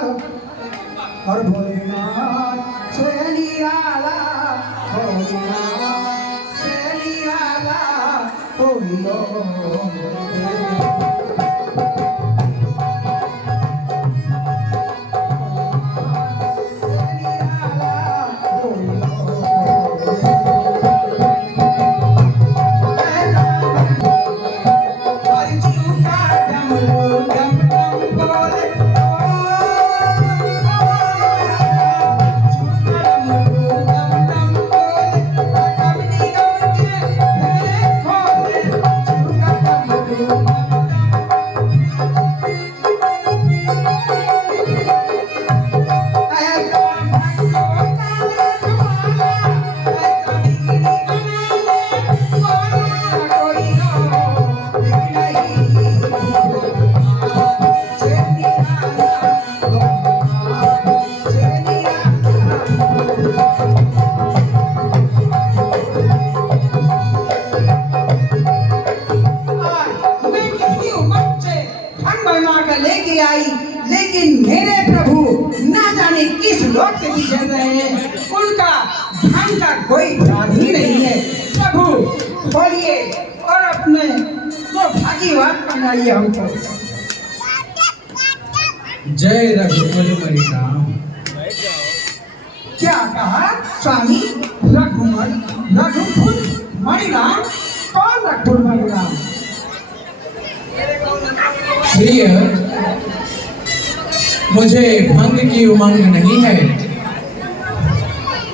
और भोलेनाथ से निराला, भोलेनाथ से निराला कोई और लेके आई, लेकिन मेरे प्रभु ना जाने किस लोक के पीछे रहे हैं, उनका धन का कोई ध्यान ही नहीं है। प्रभु बोलिए और अपने तो भागीवान बनाइए हमको। जय रघुकुल मणिराम। क्या कहा स्वामी? रघुकुल मणिराम? कौन रघुकुल मणिराम? प्रिय, मुझे भंग की उमंग नहीं है,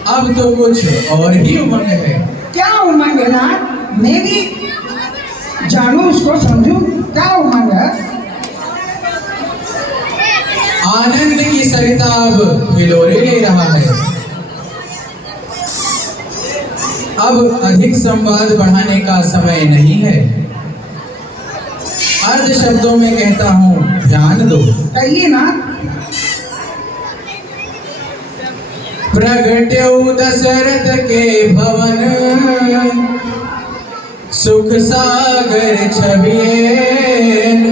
अब तो कुछ और ही उमंग है। क्या उमंग है ना? मैं भी जानू, उसको समझू, क्या उमंग है? आनंद की सरिता अब हिलोरे ले रहा है। अब अधिक संवाद बढ़ाने का समय नहीं है। अर्ध शब्दों में कहता हूँ, ध्यान दो। कहिए ना। प्रगट्यो दशरथ के भवन, सुख सागर छबियेन,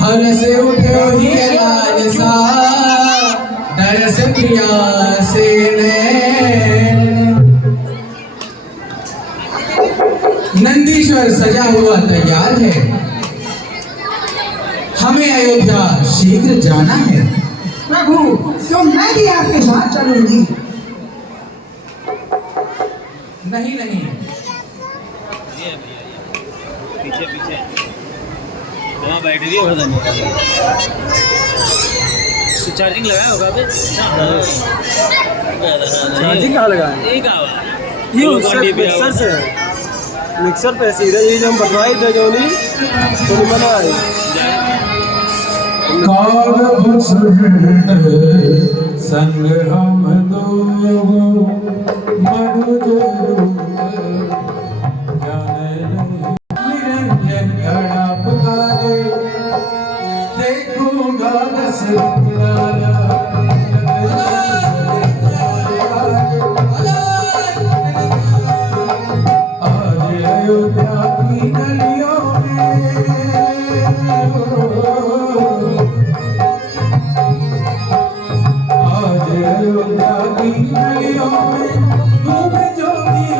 हलस उठो ही लालसा, दरस प्यासे नैन। नंदीश्वर सजा हुआ तैयार है, हमें अयोध्या शीघ्र जाना है। प्रभु, तो मैं भी आपके साथ चलूंगी। नहीं नहीं, पीछे पीछे वहाँ बैठ रही है। चार्जिंग लगाया होगा अभी? चार्जिंग कहाँ लगाया? ये उससे मिक्सर से, मिक्सर पे सीधे ये जो हम बनवाई थे जो नहीं तो बनाए। संग हम दो मनुज निरंजन घड़ा पुकारे, देखूंगा दस आज अयोध्या की गलियों में, आज अयोध्या की गलियों में, घूम ज्योति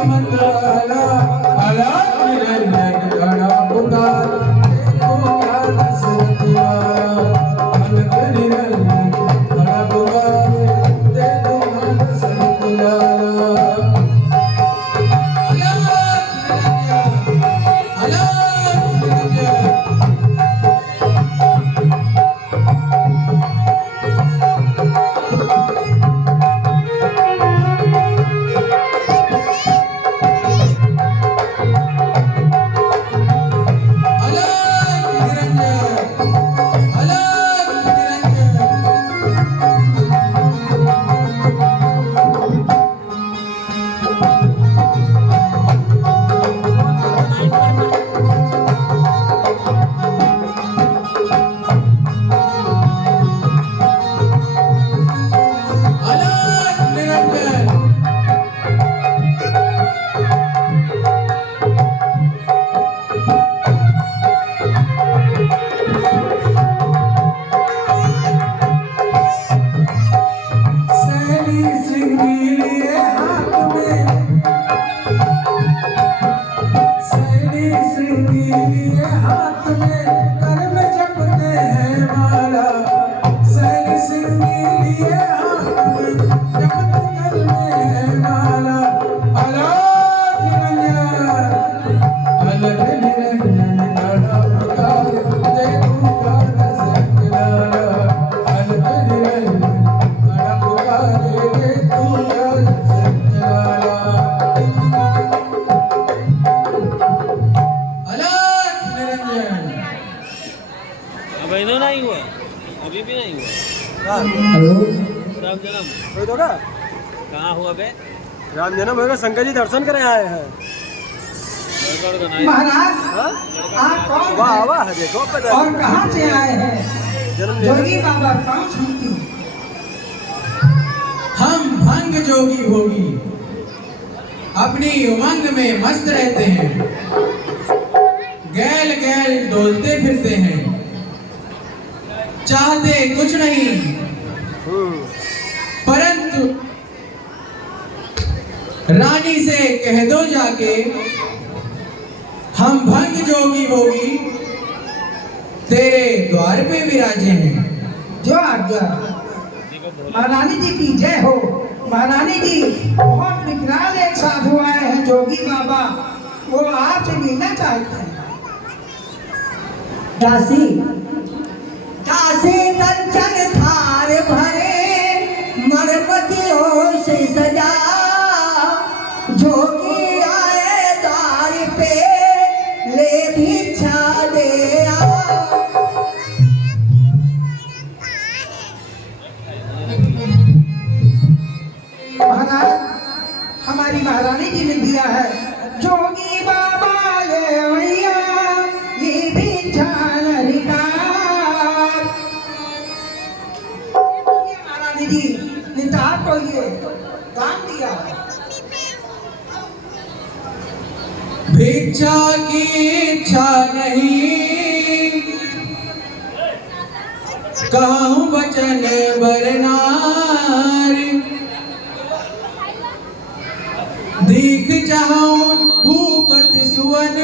हेलो राम जन्म कोई तो का कहाँ हुआ बे? राम जन्म होगा, शंकर जी दर्शन करे आए हैं। महाराज आप कौन वाह हैं? वाह देखो और कहाँ से आए हैं? जन्म जोगी बाबा कौन छूती? हम भंग जोगी होगी अपनी उमंग में मस्त रहते हैं, गैल गैल डोलते फिरते हैं, चाहते कुछ नहीं परंतु रानी से कह दो जाके हम भंग जोगी होगी तेरे द्वार पे विराजे हैं। जो आज्ञा। महारानी जी की जय हो। महारानी जी बहुत विकराल एक साधु आए हैं जोगी बाबा, वो आपसे मिलना चाहते हैं। दासी दासी कंचन थार भरे मरमतियों से सजा, जोगी आए द्वार पे ले भिक्षा दे आ। महाराज हमारी महारानी जी ने दिया है, जोगी बाबा ले भैया ये भिक्षा अधिकार। महारानी जी ने तो आपको ये दान दिया है। भिक्षा की इच्छा नहीं, कहूँ बचन बरनार, दीख चाहूं भूपत सुवन,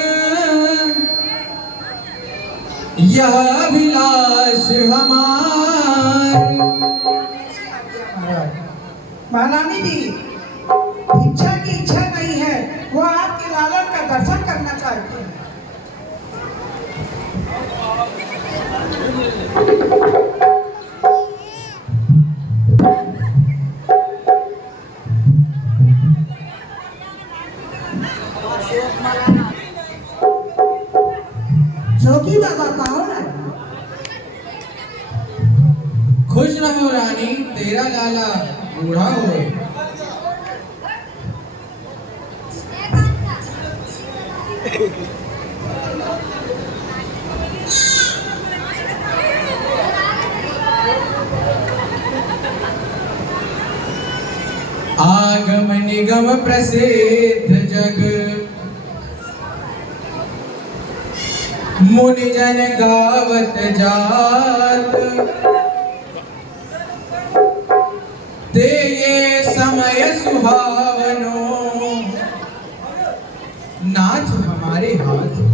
यह अभिलाष हमार। महारानी जी भिक्षा की इच्छा नहीं है, वो आपके लालन का दर्शन करना चाहते हैं। जोगी बाबा कौन है? खुश रहो रानी, तेरा लाला बूढ़ा हो। आगम निगम प्रसिद्ध जग, मुनि जन गावत जात, ते ये समय सुहावनो, नाथ हमारे हाथ।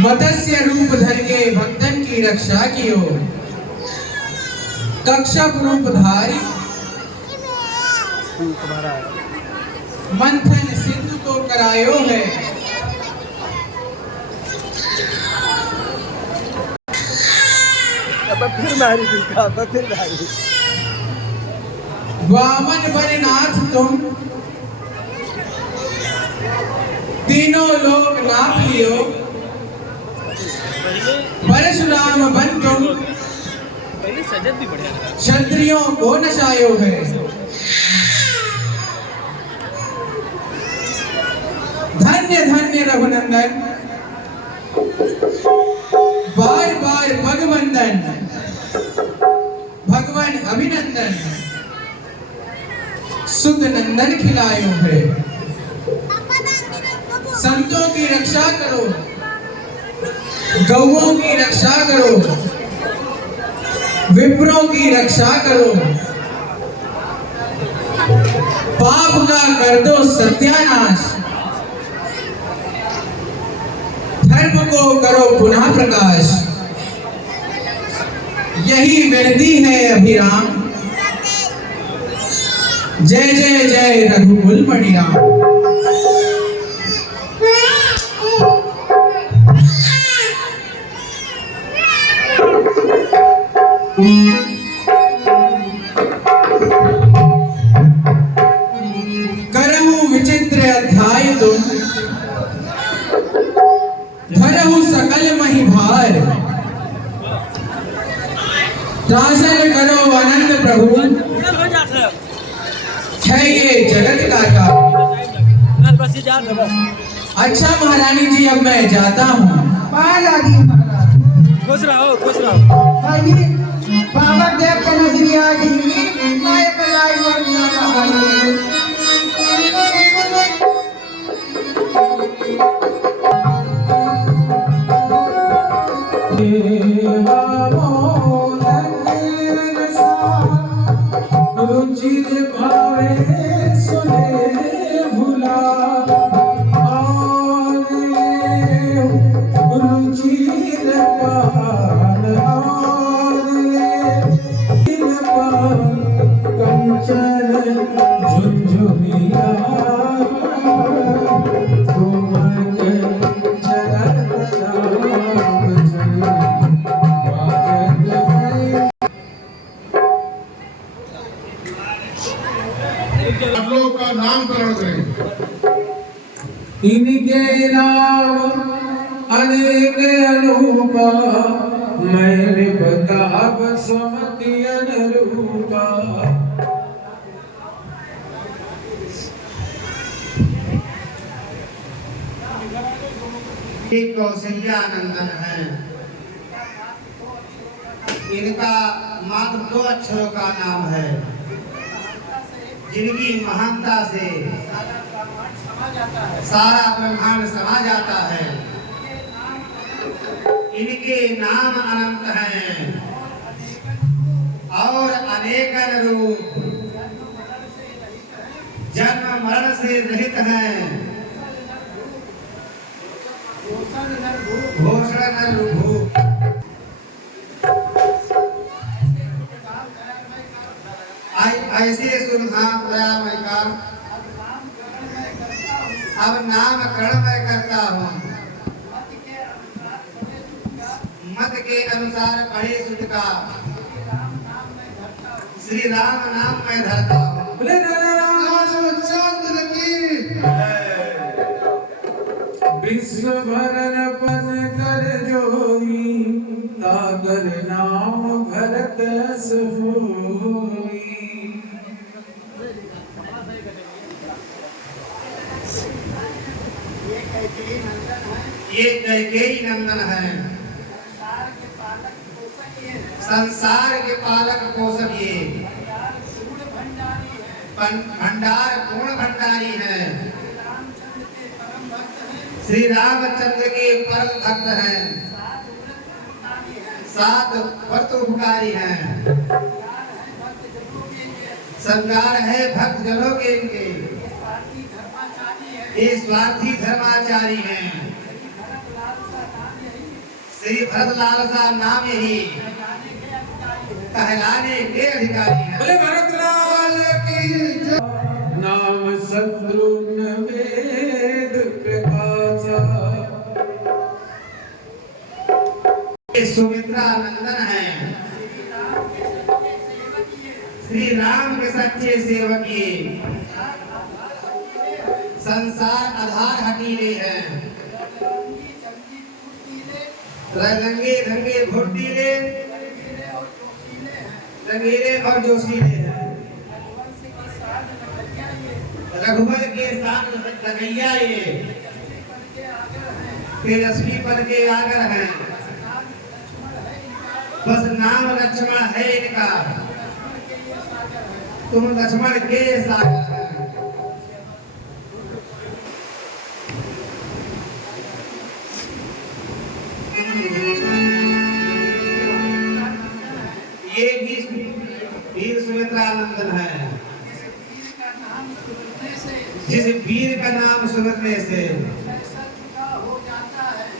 मत्स्य रूप धर के भक्तन की रक्षा कियो, कक्षप रूप धारी मंथन सिंधु को करायो है। अब फिर नारी दिखा, अब फिर नारी। वामन बरनाथ तुम तीनों लोग नाप लियो, परशुराम बन तुम पहले सजद भी बढ़िया लगा। क्षत्रियों को नचायो है। धन्य धन्य रघुनंदन, बार बार भगवंदन, भगवान अभिनंदन, सुध नंदन खिलायो है। संतों की रक्षा करो, गौओं की रक्षा करो, विप्रों की रक्षा करो, पाप का कर दो सत्यानाश, धर्म को करो पुनः प्रकाश, यही विनती है अभिराम। जय जय जय रघुकुल मणिराम। करहु विचित्र अध्याय तुम, धरहु सकल मही भार। शासन करो अनंत प्रभु, है ये जगत का काम। अच्छा महारानी जी, अब मैं जाता हूँ। खुश रहो, खुश रहो। बाबा देव का नजरिया नायक लाई रुचिर भावे सुने भुला, रुचिर पाल कंचन झुनझुनिया, तुम जगत राम जन आप लोग का नामकरण करें। इनके नाम अनेक अनूपा, मैंने बताब सुमति अनुरूपा। एक कौशल्या नंदन है। इनका मात्र 2 अक्षरों का नाम है, जिनकी महानता से सारा ब्रह्मांड समा जाता है। इनके नाम अनंत हैं और अनेक रूप, जन्म मरण से रहित हैं। घोषण नर भूप, ऐसे सुरधाम दयामय का अब नामकरण मैं करता हूँ। मत के अनुसार पढ़े सुध का श्री राम नाम मैं धरता हूँ। विश्व भरन पद कर जोई, ताकर नाम भरत सोई। ये कैकेयी नंदन है, संसार के पालक पोषक ये भंडार पूर्ण भंडारी है। श्री रामचंद्र के परम भक्त हैं, 7 व्रत उपकारी हैं। संगार है भक्त जनों के इनके, ये स्वार्थी धर्माचारी हैं। श्री भरत लालसा नाम ही कहलाने के अधिकारी हैं। बोले भरत लाल की नाम शत्रुघ्न वेद प्रकाशा। सुमित्रा नंदन है, श्री राम के सच्चे सेवक ये संसार आधार हटीले हैं। रंगे ढंगे भुट्टीले, रंगीले और जोशीले हैं। रघुवर के साथ लगैया ये तेजस्वी पद के आगर हैं। बस नाम लक्ष्मण है इनका, तुम लक्ष्मण के सागर हैं। ये भी वीर सुमित्रानंदन है, जिस वीर का नाम सुमिरने से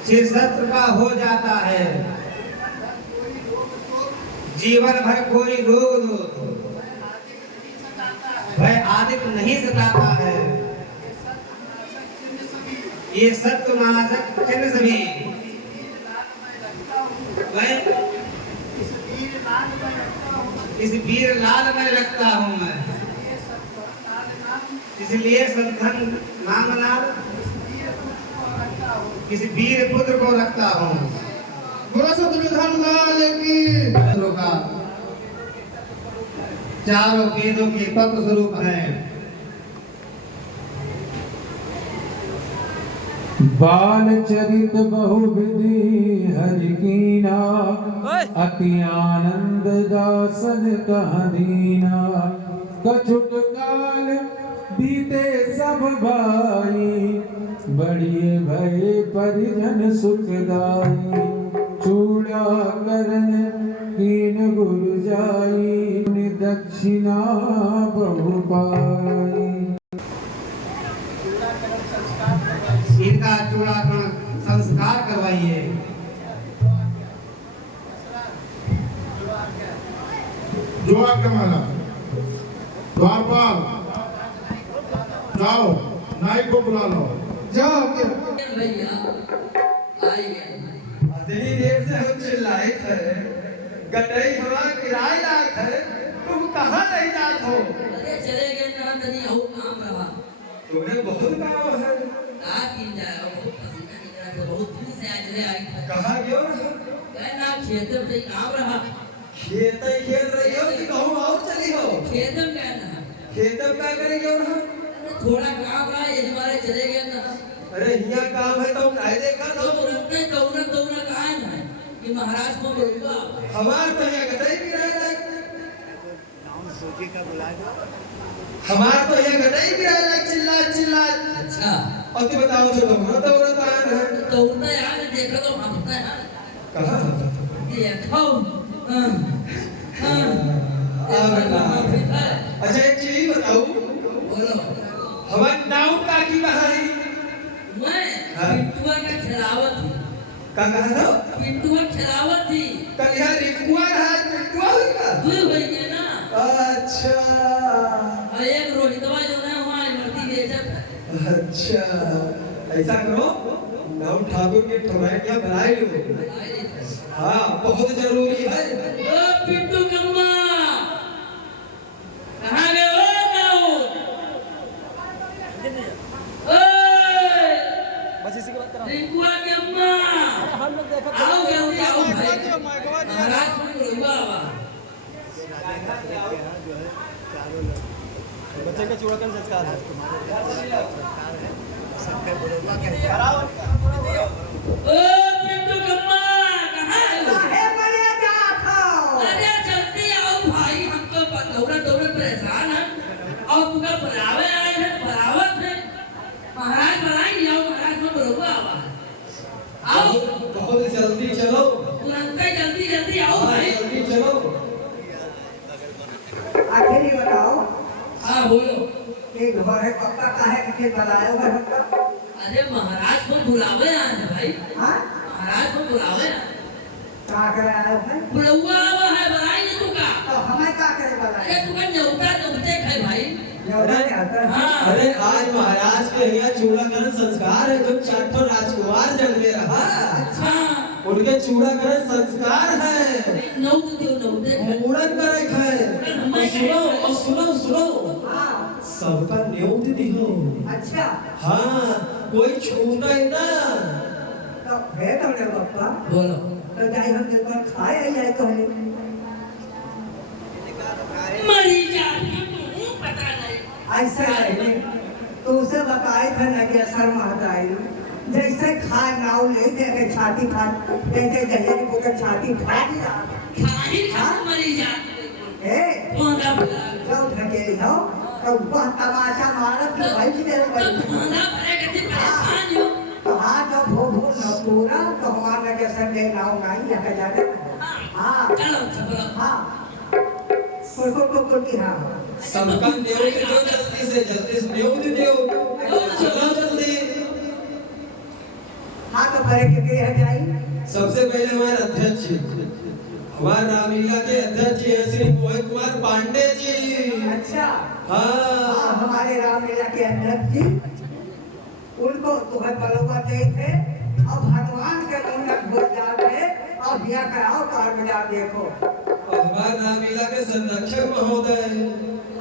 फिर शत्रु का हो जाता है। जीवन भर कोई रोग वह आदिक नहीं सताता है। ये सत्वनाशक चिन्ह सभी वह इस वीर लाल में रखता हूँ मैं, इसलिए सदधन नाम लाल इस वीर पुत्र को रखता हूँ। सतविधान लाल की का चारों वेदों के तत्व स्वरूप है। बाल चरित बहुविधि हरि कीना, अति आनंद दासन कह दीना। कछुक काल बीते सब भाई, बड़िए भय परिजन सुखदाई। चूड़ा करन कीन गुरु जाई, दक्षिणा बहु पाई। इनका चूड़ाकरण संस्कार करवाइए। जो आज्ञा माला। द्वारपाल जाओ, नाई को बुला लो। जाओ भैया आई गए। इतनी देर से हम चिल्लाए थे, गटई हवा किराए लायक है, तुम कहाँ नहीं जात हो? अरे चले गए ना तनी और काम रहा। तुम्हें बहुत काम है। का किन जाए बहुत पसीना निकला तो बहुत दूर से आज रे आई। कहाँ क्यों रहा? कहना खेत में काम रहा। खेत ही खेल रही हो कि कहूँ और चली हो? खेत में कहना खेत में क्या करे क्यों रहा? थोड़ा काम रहा ये हमारे चले गए ना। अरे यहाँ काम है तो नहीं देखा था? तो तुरंत दौड़ा दौड़ा कहा है ना कि महाराज को बोलूंगा। हमार तो यहाँ गटई भी रहे हमार तो यहाँ गटई भी रहे चिल्ला चिल्ला। अच्छा और तू बताओ तो दौड़ा दौड़ा आया है? दौड़ता यार देखा तो भागता यार। कहाँ देखो अच्छा एक चीज बताओ, बोलो। हमारे नाव का की कहा है? मैं हाँ। पिंटुआ का खिलावत थी। का कहा था? पिंटुआ खिलावत थी। कल यहाँ रिपुआ रहा, पिंटुआ होगा। तू हो गया ना। अच्छा और एक रोहितवा जो है वहाँ इमरती बेचत। अच्छा ऐसा करो, नाव ठाकुर के ठोराए क्या बनाए लो। हाँ बहुत जरूरी है। ओ पिंटू कम्मा कहाँ गए हो नाऊ? ओए रिंकुआ के अम्मा आओ जल्दी आओ भाई। महाराज को बोलूंगा आवा। बच्चे का चूड़ाकरण संस्कार है। ओ पिंटू कम्मा कहाँ हो? अरे जल्दी आओ भाई, हम तो दौड़त दौड़त परेशान हैं और तुमका बुलावे आए हैं, बुलावत है। महाराज बुलाएंगे, आओ महाराज को बोलूंगा आवा। आओ बहुत जल्दी चलो, तुरंत जल्दी जल्दी आओ भाई। जल्दी चलो। आखिर ये बताओ, हाँ बोलो। एक घर है पक्का का है कि बनाया हुआ है? अरे महाराज को बुलावे आए हैं भाई। हाँ महाराज को बुलावे कहाँ करे आया है? बुलौआ आवा है, बनाएंगे तुमका। तो हमें क्या करे अरे बनाया? तुमका न्योता न्योते है भाई। न्योता क्या होता है? हाँ। अरे आज महाराज के यहाँ चूड़ाकरण संस्कार है, जो चार राजकुमार जन्मे रहा, हाँ उनके चूड़ाकरण संस्कार है। नौत दियो नौते मुड़न करे है। और सुनो सुनो, हाँ सबका न्योत दिहो। अच्छा हाँ कोई छूटा ही ना। तो है तो मेरे पापा बोलो। तो जाए हम एक बार खाए आई जाए तो हमें मरी जाती तुम पता नहीं। ऐसे नहीं तो उसे बताए थे ना कि असर महताई जैसे खा नाव ले के छाती फाट जैसे जहरी को छाती फाट खाही खा मरी जाती ए पौधा बुला जब ढकेली हो तो वह तमाशा मारत कि भाई की देर तो पौधा भरे कहते परेशान हो। तो हाँ जब हो न पूरा तो हमारा के संडे नाव नहीं यहाँ जाने हाँ चलो चलो। हाँ कोई की हाँ सबका न्योत दो जल्दी से न्योत दो। चलो जल्दी। हाँ तो तो करे के है जाई। सबसे पहले हमारे अध्यक्ष जी, हमारे रामलीला के अध्यक्ष जी हैं श्री मोहित कुमार पांडे जी। अच्छा हाँ हमारे रामलीला के अध्यक्ष जी, उनको तुम्हें बलौआ दे थे और भगवान के मुंडक हो जाते और दिया कराओ कार बजा देखो। और हमारे रामलीला के संरक्षक महोदय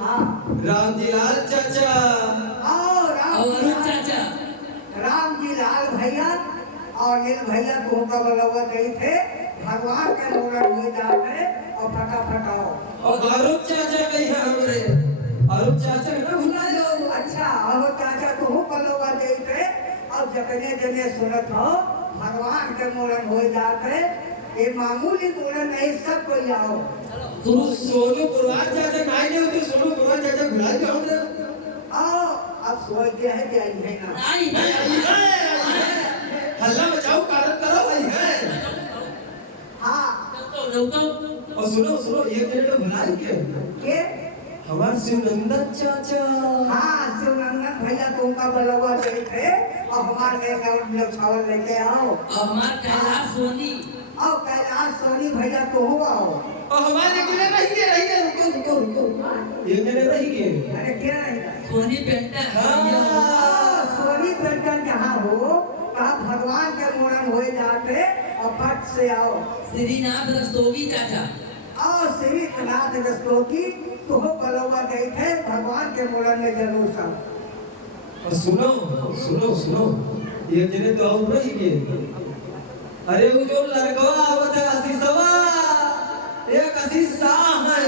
हाँ राम जी लाल चाचा और अरुण चाचा, राम जी लाल भैया और नील भैया को का बलौआ गई थे, भगवान के मुंडक हो जाते और फटा फटाओ। और अरुण चाचा कहीं है हमारे, अरुण चाचा ना भुला जाओ। अच्छा और चाचा को बलौआ गई थे और जकने जने सुनत हो भगवान के मुंडक हो जाते, ये मामूली मुंडक नहीं, सब कोई आओ। सोनू पुरवार चाचा नहीं होते, सोनू पुरवार चाचा भुला जाओ ना। आओ अब सोच दिया है कि आई है ना नहीं हल्ला मचाओ, कारण करो भाई है। हाँ रुको और सुनो सुनो, ये तेरे को भुला के हमारे शिवनंदन चाचा। हाँ शिवनंदन भैया तो उनका बलौआ गई थे और हमारे लोग छावल लेके आओ। और हमार कैलाश सोनी और कैलाश सोनी भैया तो हो आओ। और हमारे किले रहिए रुको रुको रुको, ये किले रहिए। अरे क्या नहीं सोनी पेंटर सोनी पेंटर जहाँ हो कहा भगवान के मुंडन हो जाते और पट से आओ। श्रीनाथ रस्तोगी चाचा, और श्री नाथ रस्तोगी तो हो बलौआ गई थे, भगवान के मुंडन में जरूर सब। और सुनो सुनो सुनो, ये जने तो और रहिए। अरे वो जो लड़का आवत है आशीषवा, एक आशीष शाह है,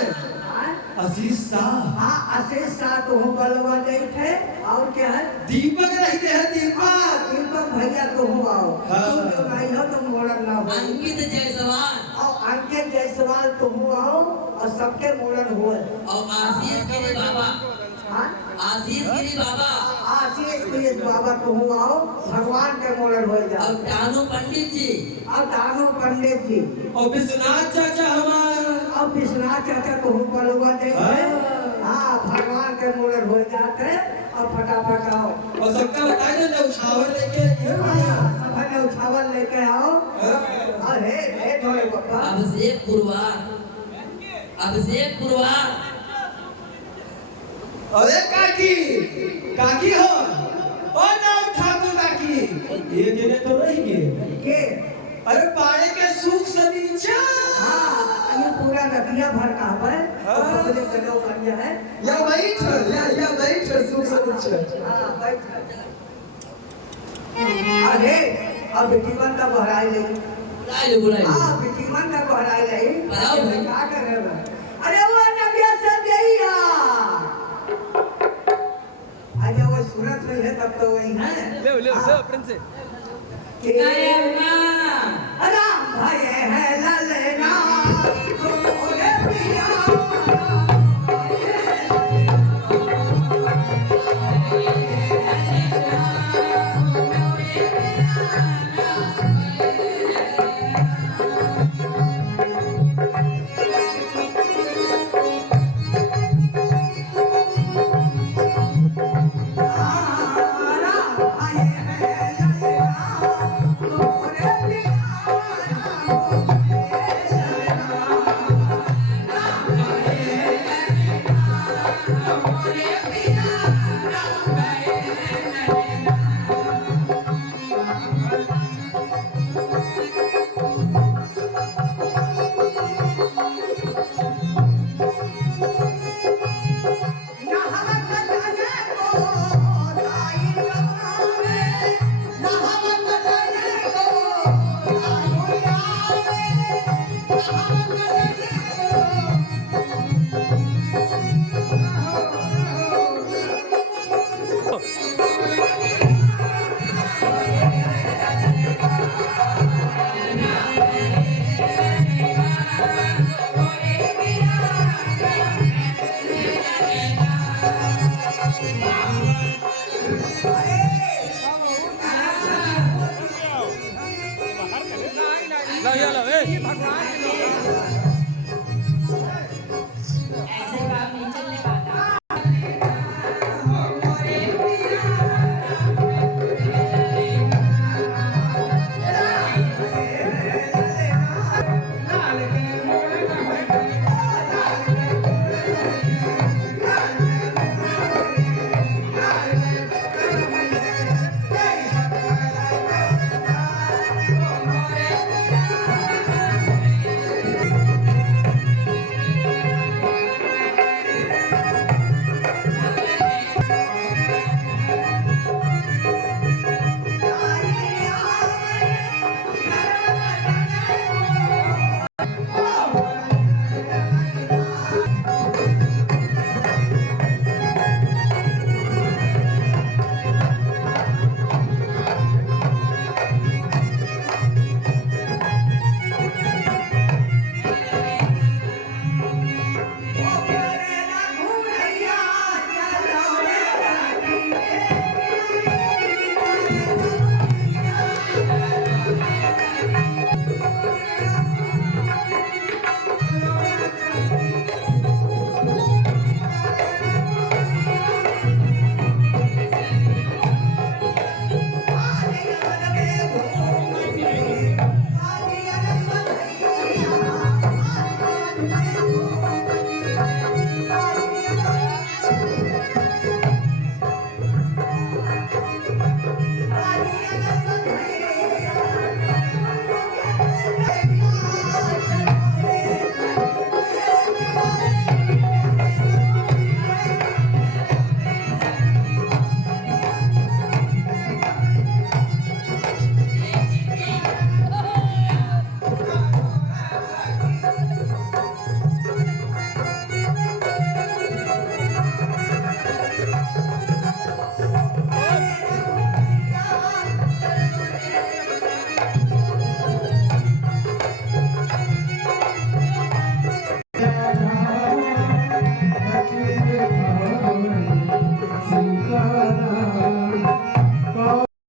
आशीष शाह। हाँ आशीष शाह तो हो बलौआ गई थे, और क्या है दीपक रहते हैं, दीपक दीपक भैया तो हो आओ। तुम जो नहीं हो तो मुंडन ना हो। अंकित जायसवाल और अंकित जायसवाल तो हो आओ और सबके मुंडन हुए। और आशीष गिरी बाबा, हाँ आशीष गिरी बाबा आशीष गिरी बाबा को हो आओ, भगवान के मुंडन हो जाओ। और दानू पंडित जी, और दानू पंडित जी और विश्वनाथ चाचा हमारा, और विश्वनाथ चाचा को हो बलौआ दे। हाँ भगवान के मुंडन हो जाते और फटाफट आओ। और सबका बताइए ना उछावर लेके सब उछावल लेके आओ। अरे हे थोड़े बाबा अभिषेक पुरवार, अभिषेक पुरवार। अरे काकी काकी हो, ओ ना ठाकुर काकी, ये जने तो रहिए के अरे पानी के सूख सनीचा। हाँ ये पूरा नदिया भर का है और पतले गलो बन है। या बैठ सूख सनीचा। हाँ बैठ। अरे अब बेटीवन का बहराई ले, बुलाई हाँ बेटीवन का बहराई ले। बहराओ भाई। क्या कर रहे हो? अरे वो नदिया सब यही है। अरे वो सूरत में है तब तो वही है। ले प्रिंस से। अरे भाई है